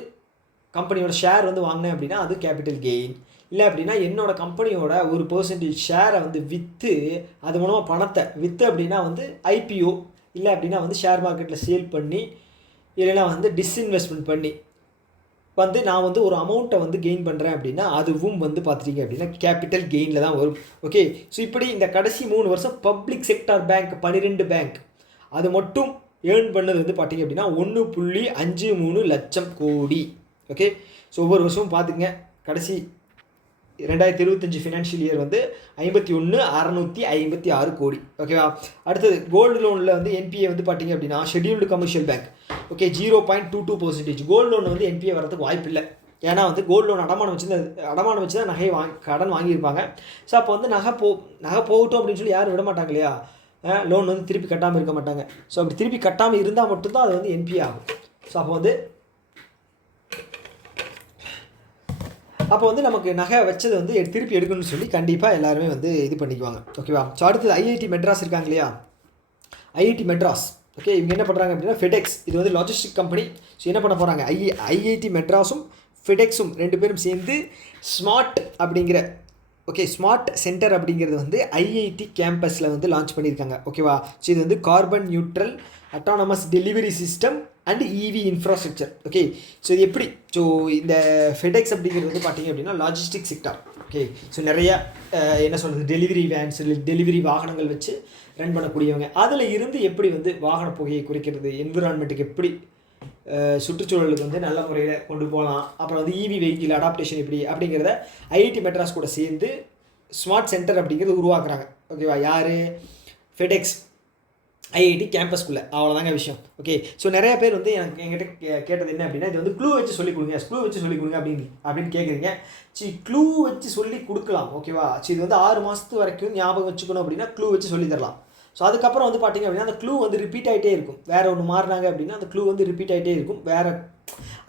கம்பெனியோட ஷேர் வந்து வாங்கினேன் அப்படின்னா அது கேபிட்டல் கெயின். இல்லை அப்படின்னா என்னோடய கம்பெனியோட ஒரு % ஷேரை வந்து விற்று அது மூலமாக பணத்தை விற்று அப்படின்னா வந்து ஐபிஓ, இல்லை அப்படின்னா வந்து ஷேர் மார்க்கெட்டில் சேல் பண்ணி, இல்லைன்னா வந்து டிஸ்இன்வெஸ்ட்மெண்ட் பண்ணி வந்து நான் வந்து ஒரு அமௌண்ட்டை வந்து கெயின் பண்ணுறேன் அப்படின்னா அதுவும் வந்து பார்த்துட்டிங்க அப்படின்னா கேபிட்டல் கெயினில் தான் வரும். ஓகே, ஸோ இப்படி இந்த கடைசி 3 வருஷம் பப்ளிக் செக்டார் பேங்க் 12 பேங்க் அது மட்டும் ஏர்ன் பண்ணது வந்து பார்த்திங்க அப்படின்னா 1.53 லட்சம் கோடி. ஓகே, ஸோ ஒவ்வொரு வருஷமும் பார்த்துங்க, கடைசி 2025 ஃபினான்ஷியல் இயர் வந்து 51,656 கோடி. ஓகேவா? அடுத்தது கோல்டு லோனில் வந்து என்பிஏ வந்து பார்த்திங்க அப்படின்னா scheduled commercial bank. Okay, 0.22%. Gold loan வந்து என்பிஏ வரதுக்கு வாய்ப்பு இல்லை. ஏன்னா வந்து கோல்டு லோன் அடமானம் வச்சு தான் நகையை கடன் வாங்கியிருப்பாங்க. ஸோ அப்போ வந்து நகை போகட்டும் அப்படின்னு சொல்லி யாரும் விட மாட்டாங்க இல்லையா, லோன் வந்து திருப்பி கட்டாமல் இருக்க மாட்டாங்க. ஸோ அப்படி திருப்பி கட்டாமல் இருந்தால் மட்டும்தான் அது வந்து என்பிஏ ஆகும். ஸோ அப்போ வந்து நமக்கு நகை வச்சது வந்து திருப்பி எடுக்கணும்னு சொல்லி கண்டிப்பாக எல்லாருமே வந்து இது பண்ணிக்குவாங்க. ஓகேவா? ஸோ அடுத்தது ஐஐடி மெட்ராஸ் இருக்காங்க இல்லையா, ஐஐடி மெட்ராஸ். ஓகே, இவங்க என்ன பண்ணுறாங்க அப்படின்னா ஃபெடெக்ஸ், இது வந்து லாஜிஸ்டிக் கம்பெனி. ஸோ என்ன பண்ண போகிறாங்க, ஐஐடி மெட்ராஸும் ஃபெடெக்ஸும் 2 பேரும் சேர்ந்து ஸ்மார்ட் சென்டர் அப்படிங்கிறது வந்து ஐஐடி கேம்பஸில் வந்து லான்ச் பண்ணியிருக்காங்க. ஓகேவா? ஸோ இது வந்து carbon neutral autonomous delivery system and EV infrastructure. Okay, so இது எப்படி, ஸோ இந்த ஃபெடெக்ஸ் அப்படிங்கிறது வந்து பார்த்திங்க அப்படின்னா லாஜிஸ்டிக் செக்டார். ஓகே, ஸோ நிறையா என்ன சொல்கிறது, டெலிவரி வேன்ஸ், டெலிவரி வாகனங்கள் வச்சு ரன் பண்ணக்கூடியவங்க. அதில் இருந்து எப்படி வந்து வாகன புகையை குறைக்கிறது, என்விரான்மெண்ட்டுக்கு எப்படி சுற்றுச்சூழலுக்கு வந்து நல்ல முறையில் கொண்டு போகலாம், அப்புறம் வந்து இவி வெஹிக்கிள் அடாப்டேஷன் எப்படி அப்படிங்கிறத ஐஐடி மெட்ராஸ் கூட சேர்ந்து ஸ்மார்ட் சென்டர் அப்படிங்கிறது உருவாக்குறாங்க. ஓகேவா? யார்? ஃபெடெக்ஸ் ஐஐடி கேம்பஸ்குள்ளே. அவ்வளோதாங்க விஷயம். ஓகே, ஸோ நிறைய பேர் வந்து என்கிட்ட கேட்டது என்ன அப்படின்னா, இது வந்து க்ளூ வச்சு சொல்லிக் கொடுங்க அப்படின்னு கேட்குறீங்க. க்ளூ வச்சு சொல்லி கொடுக்கலாம். ஓகேவா? இது வந்து 6 மாதத்து வரைக்கும் ஞாபகம் வச்சுக்கணும் அப்படின்னா க்ளூ வச்சு சொல்லி தரலாம். ஸோ அதுக்கப்புறம் வந்து பார்த்திங்க அப்படின்னா அந்த க்ளூ வந்து ரிப்பீட் ஆகிட்டே இருக்கும். வேறு ஒன்று மாறினாங்க அப்படின்னா அந்த க்ளூ வந்து ரிப்பீட் ஆகிட்டே இருக்கும், வேறு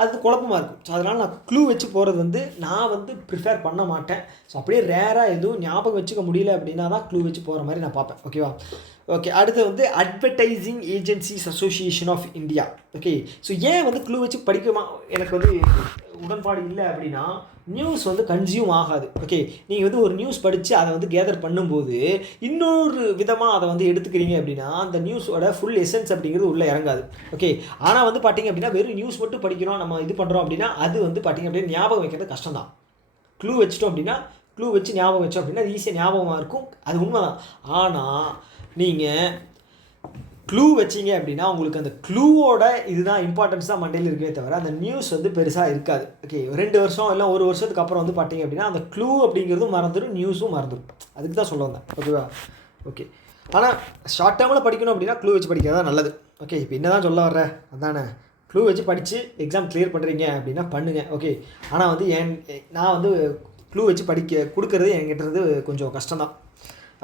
அது குழப்பமாக இருக்கும். ஸோ அதனால் நான் க்ளூ வச்சு போகிறது வந்து நான் வந்து ப்ரிஃபேர் பண்ண மாட்டேன். ஸோ அப்படியே ரேராக எதுவும் ஞாபகம் வச்சுக்க முடியல அப்படின்னா தான் க்ளூ வச்சு போகிற மாதிரி நான் பார்ப்பேன். ஓகேவா? ஓகே, அடுத்து வந்து advertising agencies association of India. Okay, so ஏன் வந்து க்ளூ வச்சு படிக்கமா எனக்கு வந்து உடன்பாடு இல்லை அப்படின்னா, நியூஸ் வந்து கன்சியூம் ஆகாது. ஓகே, நீங்கள் வந்து ஒரு நியூஸ் படித்து அதை வந்து கேதர் பண்ணும்போது இன்னொரு விதமாக அதை வந்து எடுத்துக்கிறீங்க அப்படின்னா அந்த நியூஸோட ஃபுல் எசன்ஸ் அப்படிங்கிறது உள்ளே இறங்காது. ஓகே, ஆனால் வந்து பார்த்திங்க அப்படின்னா வெறும் நியூஸ் மட்டும் படிக்கிறோம், நம்ம இது பண்ணுறோம் அப்படின்னா அது வந்து பார்த்திங்க அப்படின்னா ஞாபகம் வைக்கிறது கஷ்டம் தான். க்ளூ வச்சிட்டோம் அப்படின்னா, க்ளூ வச்சு ஞாபகம் வச்சோம் அப்படின்னா அது ஈஸியாக ஞாபகமாக இருக்கும், அது உண்மை தான். ஆனால் நீங்கள் க்ளூ வச்சிங்க அப்படின்னா உங்களுக்கு அந்த க்ளூவோட இதுதான் இம்பார்ட்டன்ஸ் தான் மண்டையில் இருக்கவே தவிர அந்த நியூஸ் வந்து பெருசாக இருக்காது. ஓகே, 2 வருஷம் இல்லை 1 வருஷத்துக்கு அப்புறம் வந்து பார்த்தீங்க அப்படின்னா அந்த க்ளூ அப்படிங்கிறதும் மறந்துடும், நியூஸும் மறந்துடும். அதுக்கு தான் சொல்ல வந்தேன். ஓகேவா? ஓகே, ஆனால் ஷார்ட் டேர்மில் படிக்கணும் அப்படின்னா க்ளூ வச்சு படிக்கிறது தான் நல்லது. ஓகே, இப்போ என்ன தான் சொல்ல வர்றேன் அதானே, க்ளூ வச்சு படித்து எக்ஸாம் கிளியர் பண்ணுறீங்க அப்படின்னா பண்ணுங்கள். ஓகே, ஆனால் வந்து நான் வந்து க்ளூ வச்சு கொடுக்கறது என்கிட்டது கொஞ்சம் கஷ்டம்தான்.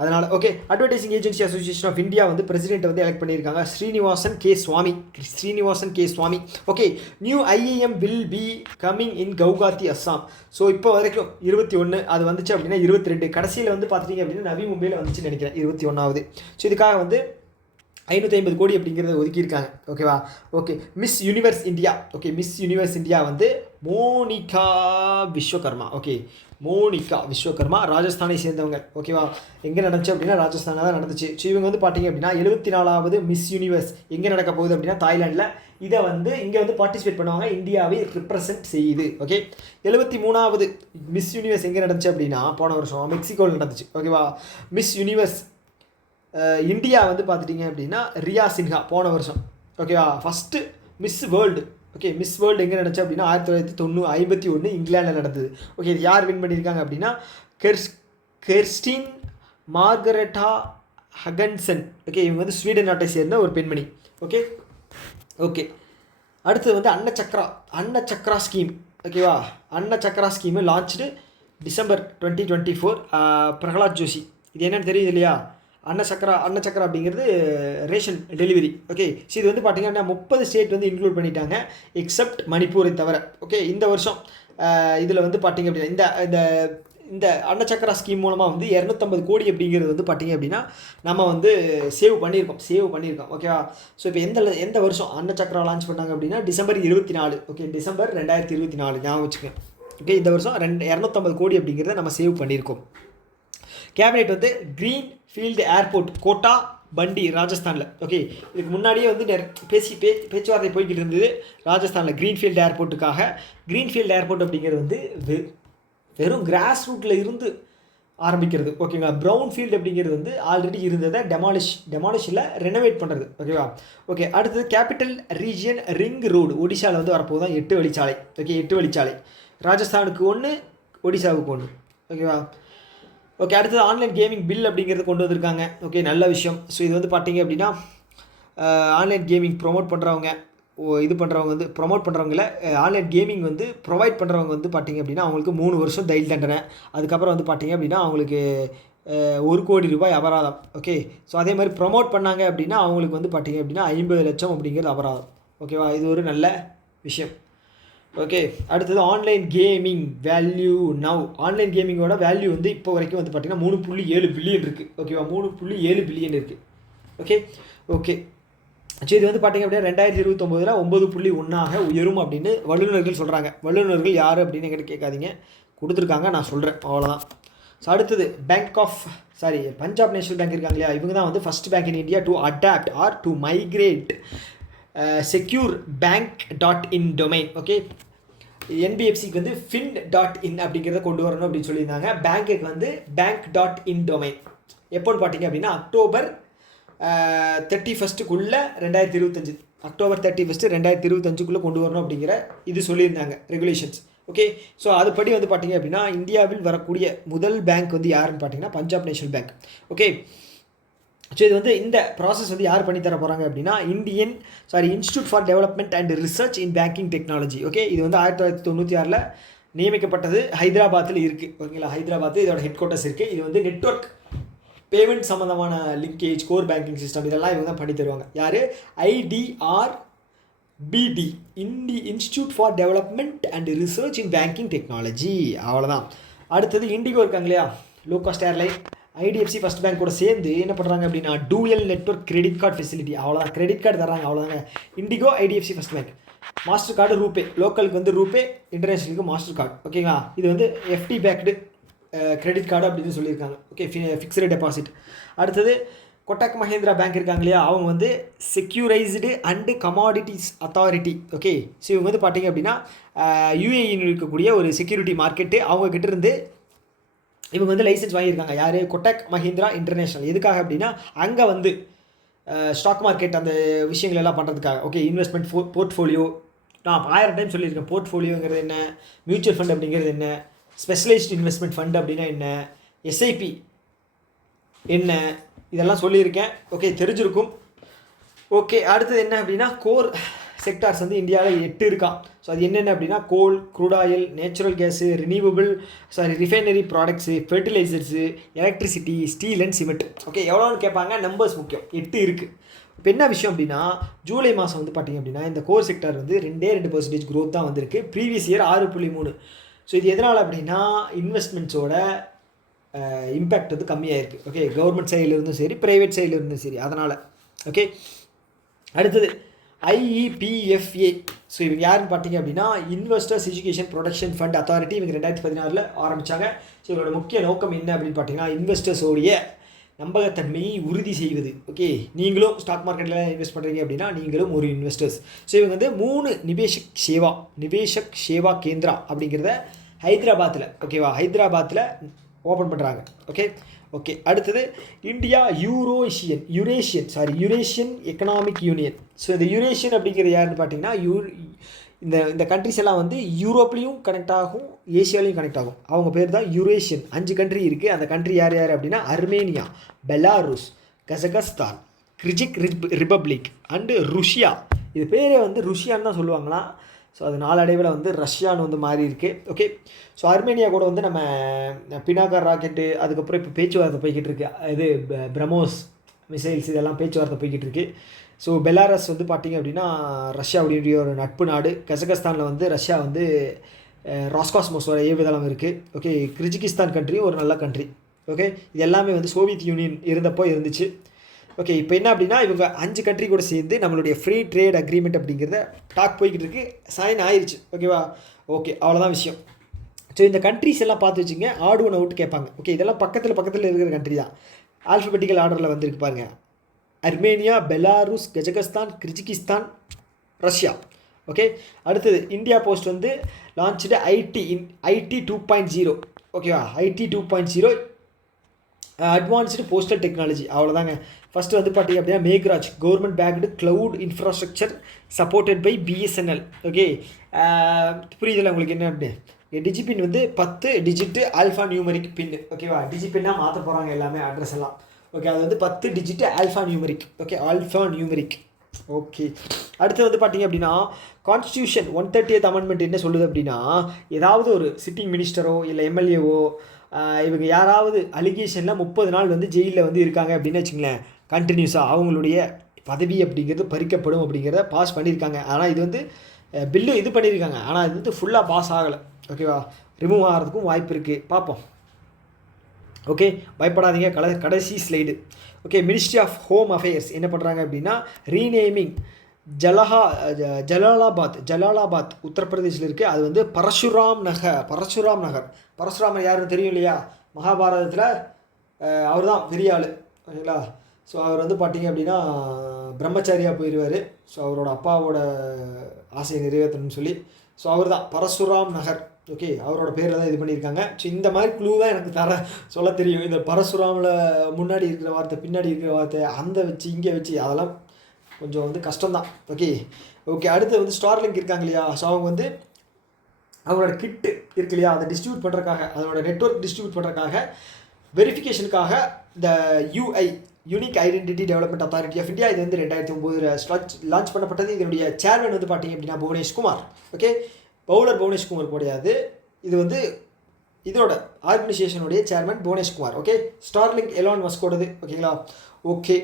அதனால் okay, advertising agency association of India வந்து பிரசிடென்ட் வந்து எலெக்ட் பண்ணியிருக்காங்க Srinivasan K Swamy. Okay, new IIM will be coming in Guwahati, Assam. So இப்போ வரைக்கும் 21 அது வந்துச்சு அப்படின்னா 22 கடைசியில் வந்து பார்த்துட்டிங்க அப்படின்னா நவி மும்பையில் வந்துச்சுன்னு நினைக்கிறேன் 21வது. ஸோ இதுக்காக வந்து 550 கோடி அப்படிங்கிறத ஒதுக்கியிருக்காங்க. ஓகேவா? Okay, miss universe India. Okay, miss universe India வந்து மோனிகா விஸ்வகர்மா ராஜஸ்தானை சேர்ந்தவங்க. ஓகேவா? எங்கே நடந்துச்சு அப்படின்னா ராஜஸ்தானில் தான் நடந்துச்சு. ஸோ இவங்க வந்து பார்த்திங்க அப்படின்னா 74வது மிஸ் யூனிவர்ஸ் எங்கே நடக்க போகுது அப்படின்னா தாய்லாண்டில். இதை வந்து இங்கே வந்து பார்ட்டிசிபேட் பண்ணுவாங்க, இந்தியாவை ரிப்ரசன்ட் செய்யுது. ஓகே, 73வது மிஸ் யூனிவர்ஸ் எங்கே நடந்துச்சு அப்படின்னா போன வருஷம் மெக்சிகோவில் நடந்துச்சு. ஓகேவா? மிஸ் யூனிவர்ஸ் இந்தியா வந்து பார்த்துட்டிங்க அப்படின்னா ரியா சின்ஹா போன வருஷம். ஓகேவா? First miss world. Okay, miss world எங்கே நடந்துச்சு அப்படின்னா 1951 இங்கிலாந்தில் நடந்தது. ஓகே, இது யார் வின் பண்ணியிருக்காங்க அப்படின்னா கெர்ஸ்டின் மார்கரெட்டா ஹகன்சன். ஓகே, இவங்க வந்து ஸ்வீடன் நாட்டை சேர்ந்த ஒரு பெண்மணி. ஓகே ஓகே அடுத்தது வந்து அன்னச்சக்ரா ஸ்கீம். ஓகேவா, Annachakra scheme launched December 2024. Prahlad Joshi. இது என்னென்னு தெரியுது இல்லையா? அன்னச்சக்ரா அப்படிங்கிறது ரேஷன் டெலிவரி. ஓகே, ஸோ இது வந்து பார்த்திங்கன்னா 30 ஸ்டேட் வந்து இன்க்ளூட் பண்ணிட்டாங்க எக்ஸப்ட் மணிப்பூரை தவிர. ஓகே, இந்த வருஷம் இதில் வந்து பார்த்திங்க அப்படின்னா இந்த இந்த அன்னச்சக்ரா ஸ்கீம் மூலமாக வந்து 250 கோடி அப்படிங்கிறது வந்து பார்த்திங்க அப்படின்னா நம்ம வந்து சேவ் பண்ணியிருக்கோம். ஓகேவா, ஸோ இப்போ எந்த வருஷம் அன்னச்சக்ரா லான்ச் பண்ணாங்க அப்படின்னா டிசம்பர் 24. ஓகே, டிசம்பர் 2024 ஞாபகம் வச்சுக்கோங்க. ஓகே, இந்த வருஷம் 250 கோடி அப்படிங்கிறத நம்ம சேவ் பண்ணியிருக்கோம். கேபினெட் வந்து க்ரீன் ஃபீல்டு ஏர்போர்ட் கோட்டா பண்டி ராஜஸ்தானில். ஓகே, இதுக்கு முன்னாடியே வந்து பேச்சுவார்த்தை போய்கிட்டு இருந்தது ராஜஸ்தானில் க்ரீன்ஃபீல்டு ஏர்போர்ட்டுக்காக. க்ரீன்ஃபீல்டு ஏர்போர்ட் அப்படிங்கிறது வந்து வெறும் கிராஸ் ரூட்டில் இருந்து ஆரம்பிக்கிறது. ஓகேங்களா, ப்ரௌன் ஃபீல்டு அப்படிங்கிறது வந்து ஆல்ரெடி இருந்ததை டெமாலிஷில் ரெனோவேட் பண்ணுறது. ஓகேவா, ஓகே. அடுத்தது கேபிட்டல் ரீஜியன் ரிங் ரோடு ஒடிஷாவில் வந்து வரப்போது தான் 8 வழிச்சாலை. ஓகே, 8 வழிச்சாலை ராஜஸ்தானுக்கு 1, ஒடிசாவுக்கு 1. ஓகேவா, ஓகே. அடுத்தது ஆன்லைன் கேமிங் பில் அப்படிங்கிறது கொண்டு வந்திருக்காங்க. ஓகே, நல்ல விஷயம். ஸோ இது வந்து பார்த்திங்க அப்படின்னா ஆன்லைன் கேமிங் ப்ரொமோட் பண்ணுறவங்க வந்து ப்ரொமோட் பண்ணுறவங்கள ஆன்லைன் கேமிங் வந்து ப்ரொவைட் பண்ணுறவங்க வந்து பார்த்திங்க அப்படின்னா அவங்களுக்கு 3 வருஷம் ஜெயில் தண்டனை. அதுக்கப்புறம் வந்து பார்த்திங்க அப்படின்னா அவங்களுக்கு 1 கோடி ரூபாய் அபராதம். ஓகே, ஸோ அதே மாதிரி ப்ரொமோட் பண்ணாங்க அப்படின்னா அவங்களுக்கு வந்து பார்த்திங்க அப்படின்னா 50 லட்சம் அப்படிங்கிறது அபராதம். ஓகேவா, இது ஒரு நல்ல விஷயம். ஓகே, அடுத்தது online gaming value now. Online கேமிங்கோட வேல்யூ வந்து இப்போ வரைக்கும் வந்து பார்த்திங்கன்னா 3.7 பில்லியன் இருக்குது. ஓகேவா, 3.7 பில்லியன் இருக்குது. ஓகே. ஸோ இது வந்து பார்த்திங்க அப்படின்னா 2029 9.1 உயரும் அப்படின்னு வல்லுநர்கள் சொல்கிறாங்க. வல்லுநர்கள் யார் அப்படின்னு என்கிட்ட கேட்காதீங்க, கொடுத்துருக்காங்க, நான் சொல்கிறேன், அவ்வளோதான். ஸோ அடுத்தது பஞ்சாப் நேஷனல் பேங்க் இருக்காங்க இல்லையா, இவங்க தான் வந்து first bank in India to adopt or to migrate secure bank.in domain. Okay, என்பிஎஃப்சிக்கு வந்து fin.in அப்படிங்கிறத கொண்டு வரணும் அப்படின்னு சொல்லியிருந்தாங்க. பேங்க்குக்கு வந்து bank.in டொமைன் எப்போன்னு பார்த்தீங்க அப்படின்னா அக்டோபர் 31 2025 அக்டோபர் 31 2025 கொண்டு வரணும் அப்படிங்கிற இது சொல்லியிருந்தாங்க ரெகுலேஷன்ஸ். ஓகே, ஸோ அதுபடி வந்து பார்த்திங்க அப்படின்னா இந்தியாவில் வரக்கூடிய முதல் பேங்க் வந்து யாருன்னு பார்த்தீங்கன்னா Punjab national bank. Okay, so இது வந்து இந்த ப்ராசஸ் வந்து யார் பண்ணி தர போகிறாங்க அப்படின்னா institute for development and research in banking technology. Okay, இது வந்து 1996 நியமிக்கப்பட்டது. ஹைதராபாத்தில் இருக்குது. ஓகேங்களா, ஹைதராபாத்தில் இதோட ஹெட் குவார்ட்டர்ஸ் இருக்குது. இது வந்து நெட்வொர்க் பேமெண்ட் சம்மந்தமான லிங்கேஜ் கோர் பேங்கிங் சிஸ்டம் இதெல்லாம் இவங்க தான் பண்ணி தருவாங்க. யார்? IDRBD institute for development and research in banking technology. அவ்வளோதான். அடுத்தது இண்டிகோ இருக்காங்க இல்லையா, low cost airline, IDFC first bank கூட சேர்ந்து என்ன பண்ணுறாங்க அப்படின்னா dual network credit card facility. அவ்வளோதான், கிரெடிட் கார்டு தராங்க, அவ்வளோதாங்க. IndiGo, IDFC first bank. Mastercard RuPay, லோக்கலுக்கு வந்து ரூபே, இன்டர்நேஷனலுக்கு மாஸ்டர் கார்டு. ஓகேங்களா, இது வந்து எஃப்டி பேக்டு கிரெடிட் கார்டு அப்படின்னு சொல்லியிருக்காங்க. Okay, fixed deposit. அடுத்தது கொட்டாக் மஹேந்திரா பேங்க் இருக்காங்க இல்லையா, அவங்க வந்து securities and commodities authority. Okay, so இவங்க வந்து பார்த்திங்க அப்படின்னா யூஏஇன்னு இருக்கக்கூடிய ஒரு செக்யூரிட்டி மார்க்கெட்டு. அவங்கக்கிட்ட இருந்து இவங்க வந்து லைசன்ஸ் வாங்கியிருக்காங்க. யார்? கொட்டாக் மஹேந்திரா இன்டர்நேஷ்னல். எதுக்காக அப்படின்னா அங்கே வந்து ஸ்டாக் மார்க்கெட் அந்த விஷயங்கள் எல்லாம் பண்ணுறதுக்காக. ஓகே, இன்வெஸ்ட்மெண்ட் போர்ட்ஃபோலியோ, நான் 1000 டைம் சொல்லியிருக்கேன். போர்ட்ஃபோலியோங்கிறது என்ன, மியூச்சுவல் ஃபண்ட் அப்படிங்கிறது என்ன, ஸ்பெஷலைஸ்டு இன்வெஸ்ட்மெண்ட் ஃபண்ட் அப்படின்னா என்ன, எஸ்ஐபி என்ன, இதெல்லாம் சொல்லியிருக்கேன். ஓகே, தெரிஞ்சிருக்கும். ஓகே, அடுத்தது என்ன அப்படின்னா கோர் செக்டார்ஸ் வந்து இந்தியாவில் 8 இருக்கா. ஸோ அது என்னென்ன அப்படின்னா coal, crude oil, natural gas, refinery products, fertilisers, electricity, steel and cement. Okay, எவ்வளோன்னு கேட்பாங்க, நம்பர்ஸ் முக்கியம். 8 இருக்குது. இப்போ என்ன விஷயம் அப்படின்னா ஜூலை மாதம் வந்து பார்த்திங்க அப்படின்னா இந்த கோர் செக்டார் வந்து 2% க்ரோத் தான் வந்திருக்கு. Previous year 6.3. ஸோ இது எதனால் அப்படின்னா இன்வெஸ்ட்மெண்ட்ஸோட இம்பேக்ட் வந்து கம்மியாக இருக்குது. ஓகே, கவர்மெண்ட் சைடில் இருந்தும் சரி, ப்ரைவேட் சைடில் இருந்தும் சரி, அதனால். ஓகே, அடுத்தது IEPFA. ஸோ இவங்க யாருன்னு பார்த்தீங்க அப்படின்னா investors education production fund authority. இவங்க 2016 ஆரம்பித்தாங்க. ஸோ இவங்களோட முக்கிய நோக்கம் என்ன அப்படின்னு பார்த்தீங்கன்னா இன்வெஸ்டர்ஸோடைய நம்பகத்தன்மையை உறுதி செய்வது. ஓகே, நீங்களும் ஸ்டாக் மார்க்கெட்டில் இன்வெஸ்ட் பண்ணுறீங்க அப்படின்னா நீங்களும் ஒரு இன்வெஸ்டர்ஸ். ஸோ இவங்க வந்து 3 நிவேஷக் சேவா கேந்திரா அப்படிங்கிறத ஹைதராபாத்தில், ஓகேவா, ஹைதராபாத்தில் ஓப்பன் பண்ணுறாங்க. ஓகே, அடுத்தது India Eurasian economic union. So இந்த யூரேஷியன் அப்படிங்கிறது யாருன்னு பார்த்தீங்கன்னா இந்த இந்த கண்ட்ரிஸ் எல்லாம் வந்து யூரோப்லேயும் கனெக்ட் ஆகும், ஏஷியாலையும் கனெக்ட் ஆகும். அவங்க பேர் தான் யூரேஷியன். 5 கண்ட்ரி இருக்குது. அந்த கண்ட்ரி யார் யார் அப்படின்னா Armenia, Belarus, Kazakhstan, Kyrgyz Republic and Russia. இது பேரே வந்து ருஷ்யான்னு தான் சொல்லுவாங்களாம். ஸோ அது நாளடைவில் வந்து ரஷ்யான்னு வந்து மாறி இருக்குது. ஓகே, ஸோ அர்மேனியா கூட வந்து நம்ம பினாக்கர் ராக்கெட்டு, அதுக்கப்புறம் இப்போ பேச்சுவார்த்தை போய்கிட்டு இருக்கு. இது பிரம்மோஸ் மிசைல்ஸ் இதெல்லாம் பேச்சுவார்த்தை போய்கிட்டு இருக்கு. ஸோ பெலாரஸ் வந்து பார்த்திங்க அப்படின்னா ரஷ்யாவுடைய ஒரு நட்பு நாடு. கசகஸ்தானில் வந்து ரஷ்யா வந்து ராஸ்காஸ்மோஸோட ஏவுதளம் இருக்குது. ஓகே, கிர்கிஸ்தான் கண்ட்ரியும் ஒரு நல்ல கண்ட்ரி. ஓகே, இது எல்லாமே வந்து சோவியத் யூனியன் இருந்தப்போ இருந்துச்சு. ஓகே, இப்போ என்ன அப்படின்னா இவங்க 5 கண்ட்ரி கூட சேர்ந்து நம்மளுடைய ஃப்ரீ ட்ரேட் அக்ரிமெண்ட் அப்படிங்கிறத டாக் போய்கிட்டு இருக்கு. சைன் ஆயிடுச்சு. ஓகேவா? ஓகே, அவ்வளோதான் விஷயம். ஸோ இந்த கண்ட்ரிஸ் எல்லாம் பார்த்து வச்சுங்க. ஆடு ஒன்று விட்டு கேட்பாங்க. ஓகே, இதெல்லாம் பக்கத்தில் இருக்கிற கண்ட்ரி தான். ஆல்ஃபபெட்டிக்கல் ஆர்டரில் வந்திருக்கு பாருங்கள். Armenia, Belarus, Kazakhstan, Kyrgyzstan, Russia. Okay, அடுத்தது இந்தியா போஸ்ட் வந்து லான்ச்சு ஐடி 2.0. ஓகேவா? IT 2.0 advanced postal technology. அவ்வளோதாங்க. ஃபஸ்ட்டு வந்து பார்த்திங்க அப்படின்னா MeghRaj government backed cloud infrastructure supported by BSNL. Okay, புரியுதில்ல உங்களுக்கு என்ன அப்படின்னு? டிஜிபின் வந்து 10 டிஜிட்டு ஆல்ஃபா நியூமரிக் பின். ஓகேவா? டிஜிபின்னாக மாற்ற போகிறாங்க எல்லாமே அட்ரஸ் எல்லாம். ஓகே, அது வந்து 10 digit alpha numeric. Okay, alpha numeric. Okay, அடுத்து வந்து பார்த்திங்க அப்படின்னா கான்ஸ்டியூஷன் 130th அமெண்ட்மெண்ட் என்ன சொல்லுது அப்படின்னா, ஏதாவது ஒரு சிட்டிங் மினிஸ்டரோ இல்லை எம்எல்ஏவோ இவங்க யாராவது அலிகேஷனில் 30 நாள் வந்து ஜெயிலில் வந்து இருக்காங்க அப்படின்னு வச்சுங்களேன், கண்டினியூஸாக அவங்களுடைய பதவி அப்படிங்கிறது பறிக்கப்படும் அப்படிங்கிறத பாஸ் பண்ணியிருக்காங்க. ஆனால் இது வந்து பில்லு இது பண்ணியிருக்காங்க. ஆனால் இது வந்து ஃபுல்லாக பாஸ் ஆகலை. ஓகேவா? ரிமூவ் ஆகிறதுக்கும் வாய்ப்பு இருக்குது. பார்ப்போம். ஓகே, பயப்படாதீங்க. கடைசி slide. Okay, ministry of home affairs என்ன பண்ணுறாங்க அப்படின்னா ரீநேமிங் ஜலாலாபாத் உத்தரப்பிரதேசில் இருக்குது. அது வந்து பரசுராம் நகர். பரசுராமர் யாருன்னு தெரியும் இல்லையா? மகாபாரதத்தில் அவர் தான் பெரிய ஆள். ஓகேங்களா? ஸோ அவர் வந்து பார்த்திங்க அப்படின்னா பிரம்மச்சாரியாக போயிடுவார். ஸோ அவரோட அப்பாவோட ஆசையை நிறைவேற்றணும்னு சொல்லி. ஸோ அவர் தான் பரசுராம் நகர். ஓகே, அவரோட பேரில் தான் இது பண்ணியிருக்காங்க. ஸோ இந்த மாதிரி க்ளூ தான் எனக்கு சொல்ல தெரியும். இந்த பரசுராமில் முன்னாடி இருக்கிற வார்த்தை, பின்னாடி இருக்கிற வார்த்தை, அந்த வச்சு இங்கே வச்சு அதெல்லாம் கொஞ்சம் வந்து கஷ்டம்தான். ஓகே, அடுத்து வந்து ஸ்டார்லிங்க் இருக்காங்க இல்லையா? ஸோ அவங்க வந்து அவங்களோட கிட்டு இருக்கு இல்லையா, அதை டிஸ்ட்ரிபியூட் பண்ணுறதுக்காக, அதோட நெட்வொர்க் டிஸ்ட்ரிபியூட் பண்ணுறதுக்காக, வெரிஃபிகேஷனுக்காக இந்த unique identity development authority of India இது வந்து 2009 லான்ச் பண்ணப்பட்டது. இதனுடைய சேர்மன் வந்து பார்த்திங்க அப்படின்னா புவனேஷ்குமார். ஓகே, பவுலர் புவனேஷ்குமார் கிடையாது. இது வந்து இதோட ஆர்கனைசேஷனுடைய chairman Bhuvaneshkumar. Okay, Starlink Elon மஸ்கோடது. ஓகேங்களா? ஓகே,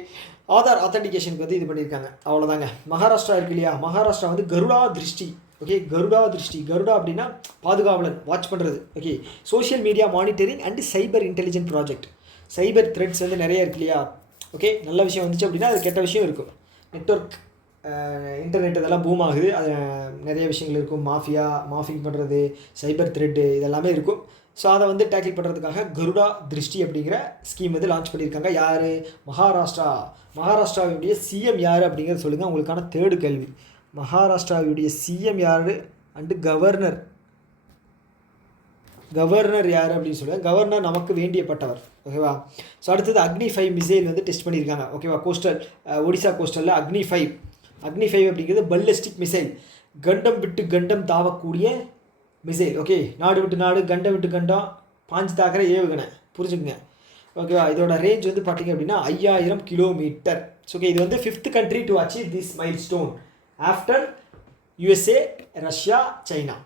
ஆதார் ஆத்தன்டிகேஷனுக்கு வந்து இது பண்ணியிருக்காங்க. அவ்வளோதாங்க. மகாராஷ்டிரா இருக்கு இல்லையா? மகாராஷ்டிரா வந்து கருடா திருஷ்டி. ஓகே, கருடா அப்படின்னா பாதுகாவலன், வாட்ச் பண்ணுறது. Okay, social media monitoring and cyber intelligent project. Cyber threats வந்து நிறைய இருக்கு இல்லையா? ஓகே, நல்ல விஷயம் வந்துச்சு அப்படின்னா அது கெட்ட விஷயம் இருக்கும். நெட்வொர்க் இன்டர்நெட் இதெல்லாம் பூம் ஆகுது. அது நிறைய விஷயங்கள் இருக்கும். மாஃபிங் பண்ணுறது, சைபர் த்ரெட்டு இதெல்லாமே இருக்கும். ஸோ அதை வந்து டேக்கிள் பண்ணுறதுக்காக கருடா திருஷ்டி அப்படிங்கிற ஸ்கீம் வந்து லான்ச் பண்ணியிருக்காங்க. யார்? மகாராஷ்டிராவுடைய சிஎம் யார் அப்படிங்கிறத சொல்லுங்கள். உங்களுக்கான தேர்டு கேள்வி. மகாராஷ்டிராவுடைய சிஎம் யார் அண்டு கவர்னர் யார் அப்படின்னு சொல்லுவேன். கவர்னர் நமக்கு வேண்டியப்பட்டவர். ஓகேவா? ஸோ அடுத்தது அக்னி 5 மிசைல் வந்து டெஸ்ட் பண்ணியிருக்காங்க. ஓகேவா? ஒடிசா கோஸ்டலில் அக்னி 5 அப்படிங்கிறது பல்லிஸ்டிக் மிசைல். கண்டம் விட்டு கண்டம் தாவக்கூடிய மிசைல். ஓகே, நாடு விட்டு நாடு, கண்டம் விட்டு கண்டம் பாஞ்சு தாக்கிற ஏவுகணை. புரிஞ்சுக்குங்க. ஓகேவா? இதோட ரேஞ்ச் வந்து பார்த்திங்க அப்படின்னா 5000 கிலோமீட்டர். ஓகே, இது வந்து 5th country to achieve this milestone after USA, Russia, China.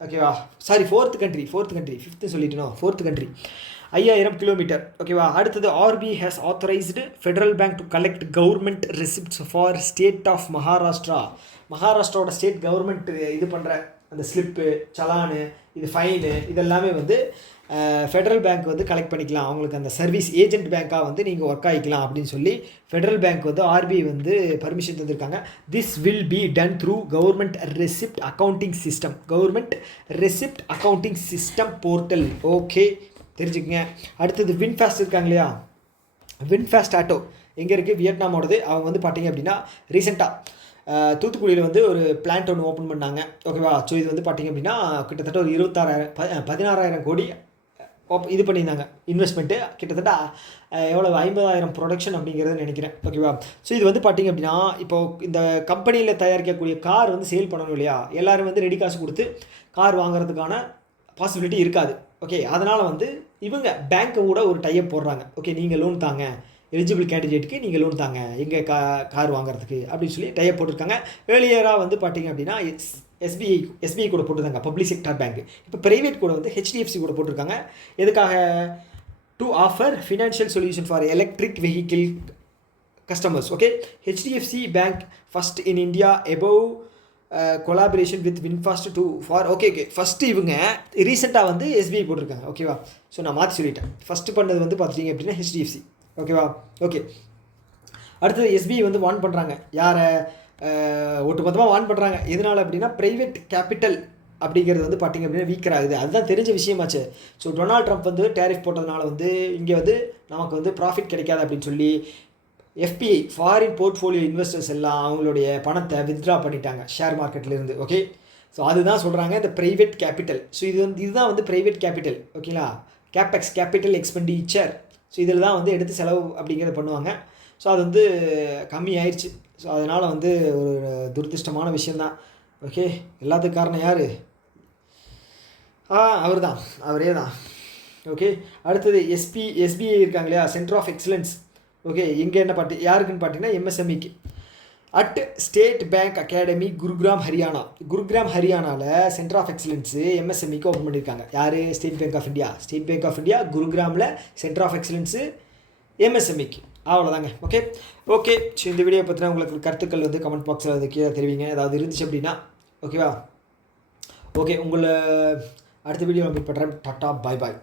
ஓகேவா? சாரி, 4th country 5th சொல்லிட்டோம். 4th country 5000 kilometre. ஓகேவா? அடுத்தது RBI has authorised federal bank to collect government receipts for state of மகாராஷ்டிராவோட state government இது பண்ணுற அந்த slip, challan, இது fine இதெல்லாமே வந்து ஃபெடரல் பேங்க் வந்து கலெக்ட் பண்ணிக்கலாம். அவங்களுக்கு அந்த சர்வீஸ் ஏஜென்ட் பேங்க்காக வந்து நீங்கள் ஒர்க் ஆகிக்கலாம் அப்படின்னு சொல்லி ஃபெடரல் பேங்க் வந்து RBI வந்து பர்மிஷன் தந்திருக்காங்க. This will be done through government receipt accounting system portal. Okay, தெரிஞ்சுக்கங்க. அடுத்தது வின்ஃபாஸ்ட் இருக்காங்க இல்லையா? வின்ஃபாஸ்ட் ஆட்டோ எங்கே இருக்குது? வியட்நாமோடது. அவங்க வந்து பார்த்திங்க அப்படின்னா ரீசெண்டாக தூத்துக்குடியில் வந்து ஒரு பிளான்ட் ஒன்று ஓப்பன் பண்ணாங்க. ஓகேவா? ஸோ இது வந்து பார்த்திங்க அப்படின்னா கிட்டத்தட்ட ஒரு 16,000 கோடி இது பண்ணியிருந்தாங்க இன்வெஸ்ட்மெண்ட்டு. கிட்டத்தட்ட எவ்வளோ 50,000 ப்ரொடக்ஷன் அப்படிங்கிறத நினைக்கிறேன். ஓகேவா? ஸோ இது வந்து பார்த்திங்க அப்படின்னா இப்போது இந்த கம்பெனியில் தயாரிக்கக்கூடிய கார் வந்து சேல் பண்ணணும் இல்லையா, எல்லோரும் வந்து ரெடி காசு கொடுத்து கார் வாங்குறதுக்கான பாசிபிலிட்டி இருக்காது. ஓகே, அதனால் வந்து இவங்க பேங்க்கை கூட ஒரு டைப் போடுறாங்க. ஓகே, நீங்கள் லோன் தாங்க, எலிஜிபிள் கேண்டிடேட்டுக்கு நீங்கள் லோன் தாங்க எங்கள் கார் வாங்குறதுக்கு அப்படின்னு சொல்லி டைப் போட்டிருக்காங்க. ஏர்லியராக வந்து பார்த்திங்க அப்படின்னா எஸ்பிஐ கூட போட்டிருக்காங்க, பப்ளிக் செக்டார் பேங்க். இப்போ ப்ரைவேட் கூட வந்து ஹெச்டிஎஃப்சி கூட போட்டிருக்காங்க. எதுக்காக? To offer financial solution for electric vehicle customers. Okay, HDFC bank first in India above collaboration with VinFast to for okay first இவங்க ரீசெண்டாக வந்து எஸ்பிஐ போட்டிருக்காங்க. ஓகேவா? ஸோ நான் மாற்றி சொல்லிட்டேன். ஃபஸ்ட்டு பண்ணது வந்து பார்த்துட்டிங்க அப்படின்னா ஹெச்டிஎஃப்சி. ஓகேவா? ஓகே, அடுத்தது எஸ்பிஐ வந்து வார்ன் பண்ணுறாங்க. யாரை? ஒட்டுமொத்தமாக வார்ன் பண்ணுறாங்க. எதனால் அப்படின்னா ப்ரைவேட் கேபிட்டல் அப்படிங்கிறது வந்து பார்த்திங்க அப்படின்னா வீக்கர் ஆகுது. அதுதான் தெரிஞ்ச விஷயமாச்சு. ஸோ டொனால்ட் ட்ரம்ப் வந்து டேரிஃப் போட்டதுனால வந்து இங்கே வந்து நமக்கு வந்து ப்ராஃபிட் கிடைக்காது அப்படின்னு சொல்லி எஃபிஐ ஃபாரின் போர்ட்ஃபோலியோ இன்வெஸ்டர்ஸ் எல்லாம் அவங்களுடைய பணத்தை வித்ட்ரா பண்ணிட்டாங்க ஷேர் மார்க்கெட்லேருந்து. ஓகே, ஸோ அதுதான் சொல்கிறாங்க இந்த ப்ரைவேட் கேபிட்டல். ஸோ இதுதான் வந்து ப்ரைவேட் கேபிட்டல். ஓகேங்களா? Capex, capital expenditure. ஸோ இதில் தான் வந்து எடுத்து செலவு அப்படிங்கிறத பண்ணுவாங்க. ஸோ அது வந்து கம்மி ஆயிடுச்சு. ஸோ அதனால் வந்து ஒரு துரதிருஷ்டமான விஷயந்தான். ஓகே, எல்லாத்துக்கும் காரணம் யார்? அவரே தான். ஓகே, அடுத்தது எஸ்பிஐ இருக்காங்க இல்லையா, சென்டர் ஆஃப் எக்ஸலன்ஸ். ஓகே, இங்கே என்ன யாருக்குன்னு பார்த்தீங்கன்னா எம்எஸ்எம்இக்கு. At state bank academy Gurugram ஹரியானாவில் சென்டர் ஆஃப் எக்ஸலன்ஸு எம்எஸ்எம்இக்கு ஓப்பன் பண்ணியிருக்காங்க. யார்? ஸ்டேட் பேங்க் ஆஃப் இந்தியா குருகிராமில் சென்டர் ஆஃப் எக்ஸலன்ஸு எம்எஸ்எம்இக்கு. அவ்வளோதாங்க. ஓகே. ஸோ இந்த வீடியோ பற்றின உங்களுக்கு கருத்துக்கள் வந்து கமெண்ட் பாக்ஸில் வந்து கீழே தெரிவிங்க, ஏதாவது இருந்துச்சு அப்படின்னா. ஓகேவா? ஓகே, உங்களை அடுத்த வீடியோ மீட் பண்ணுறேன். டாட்டா, பாய்.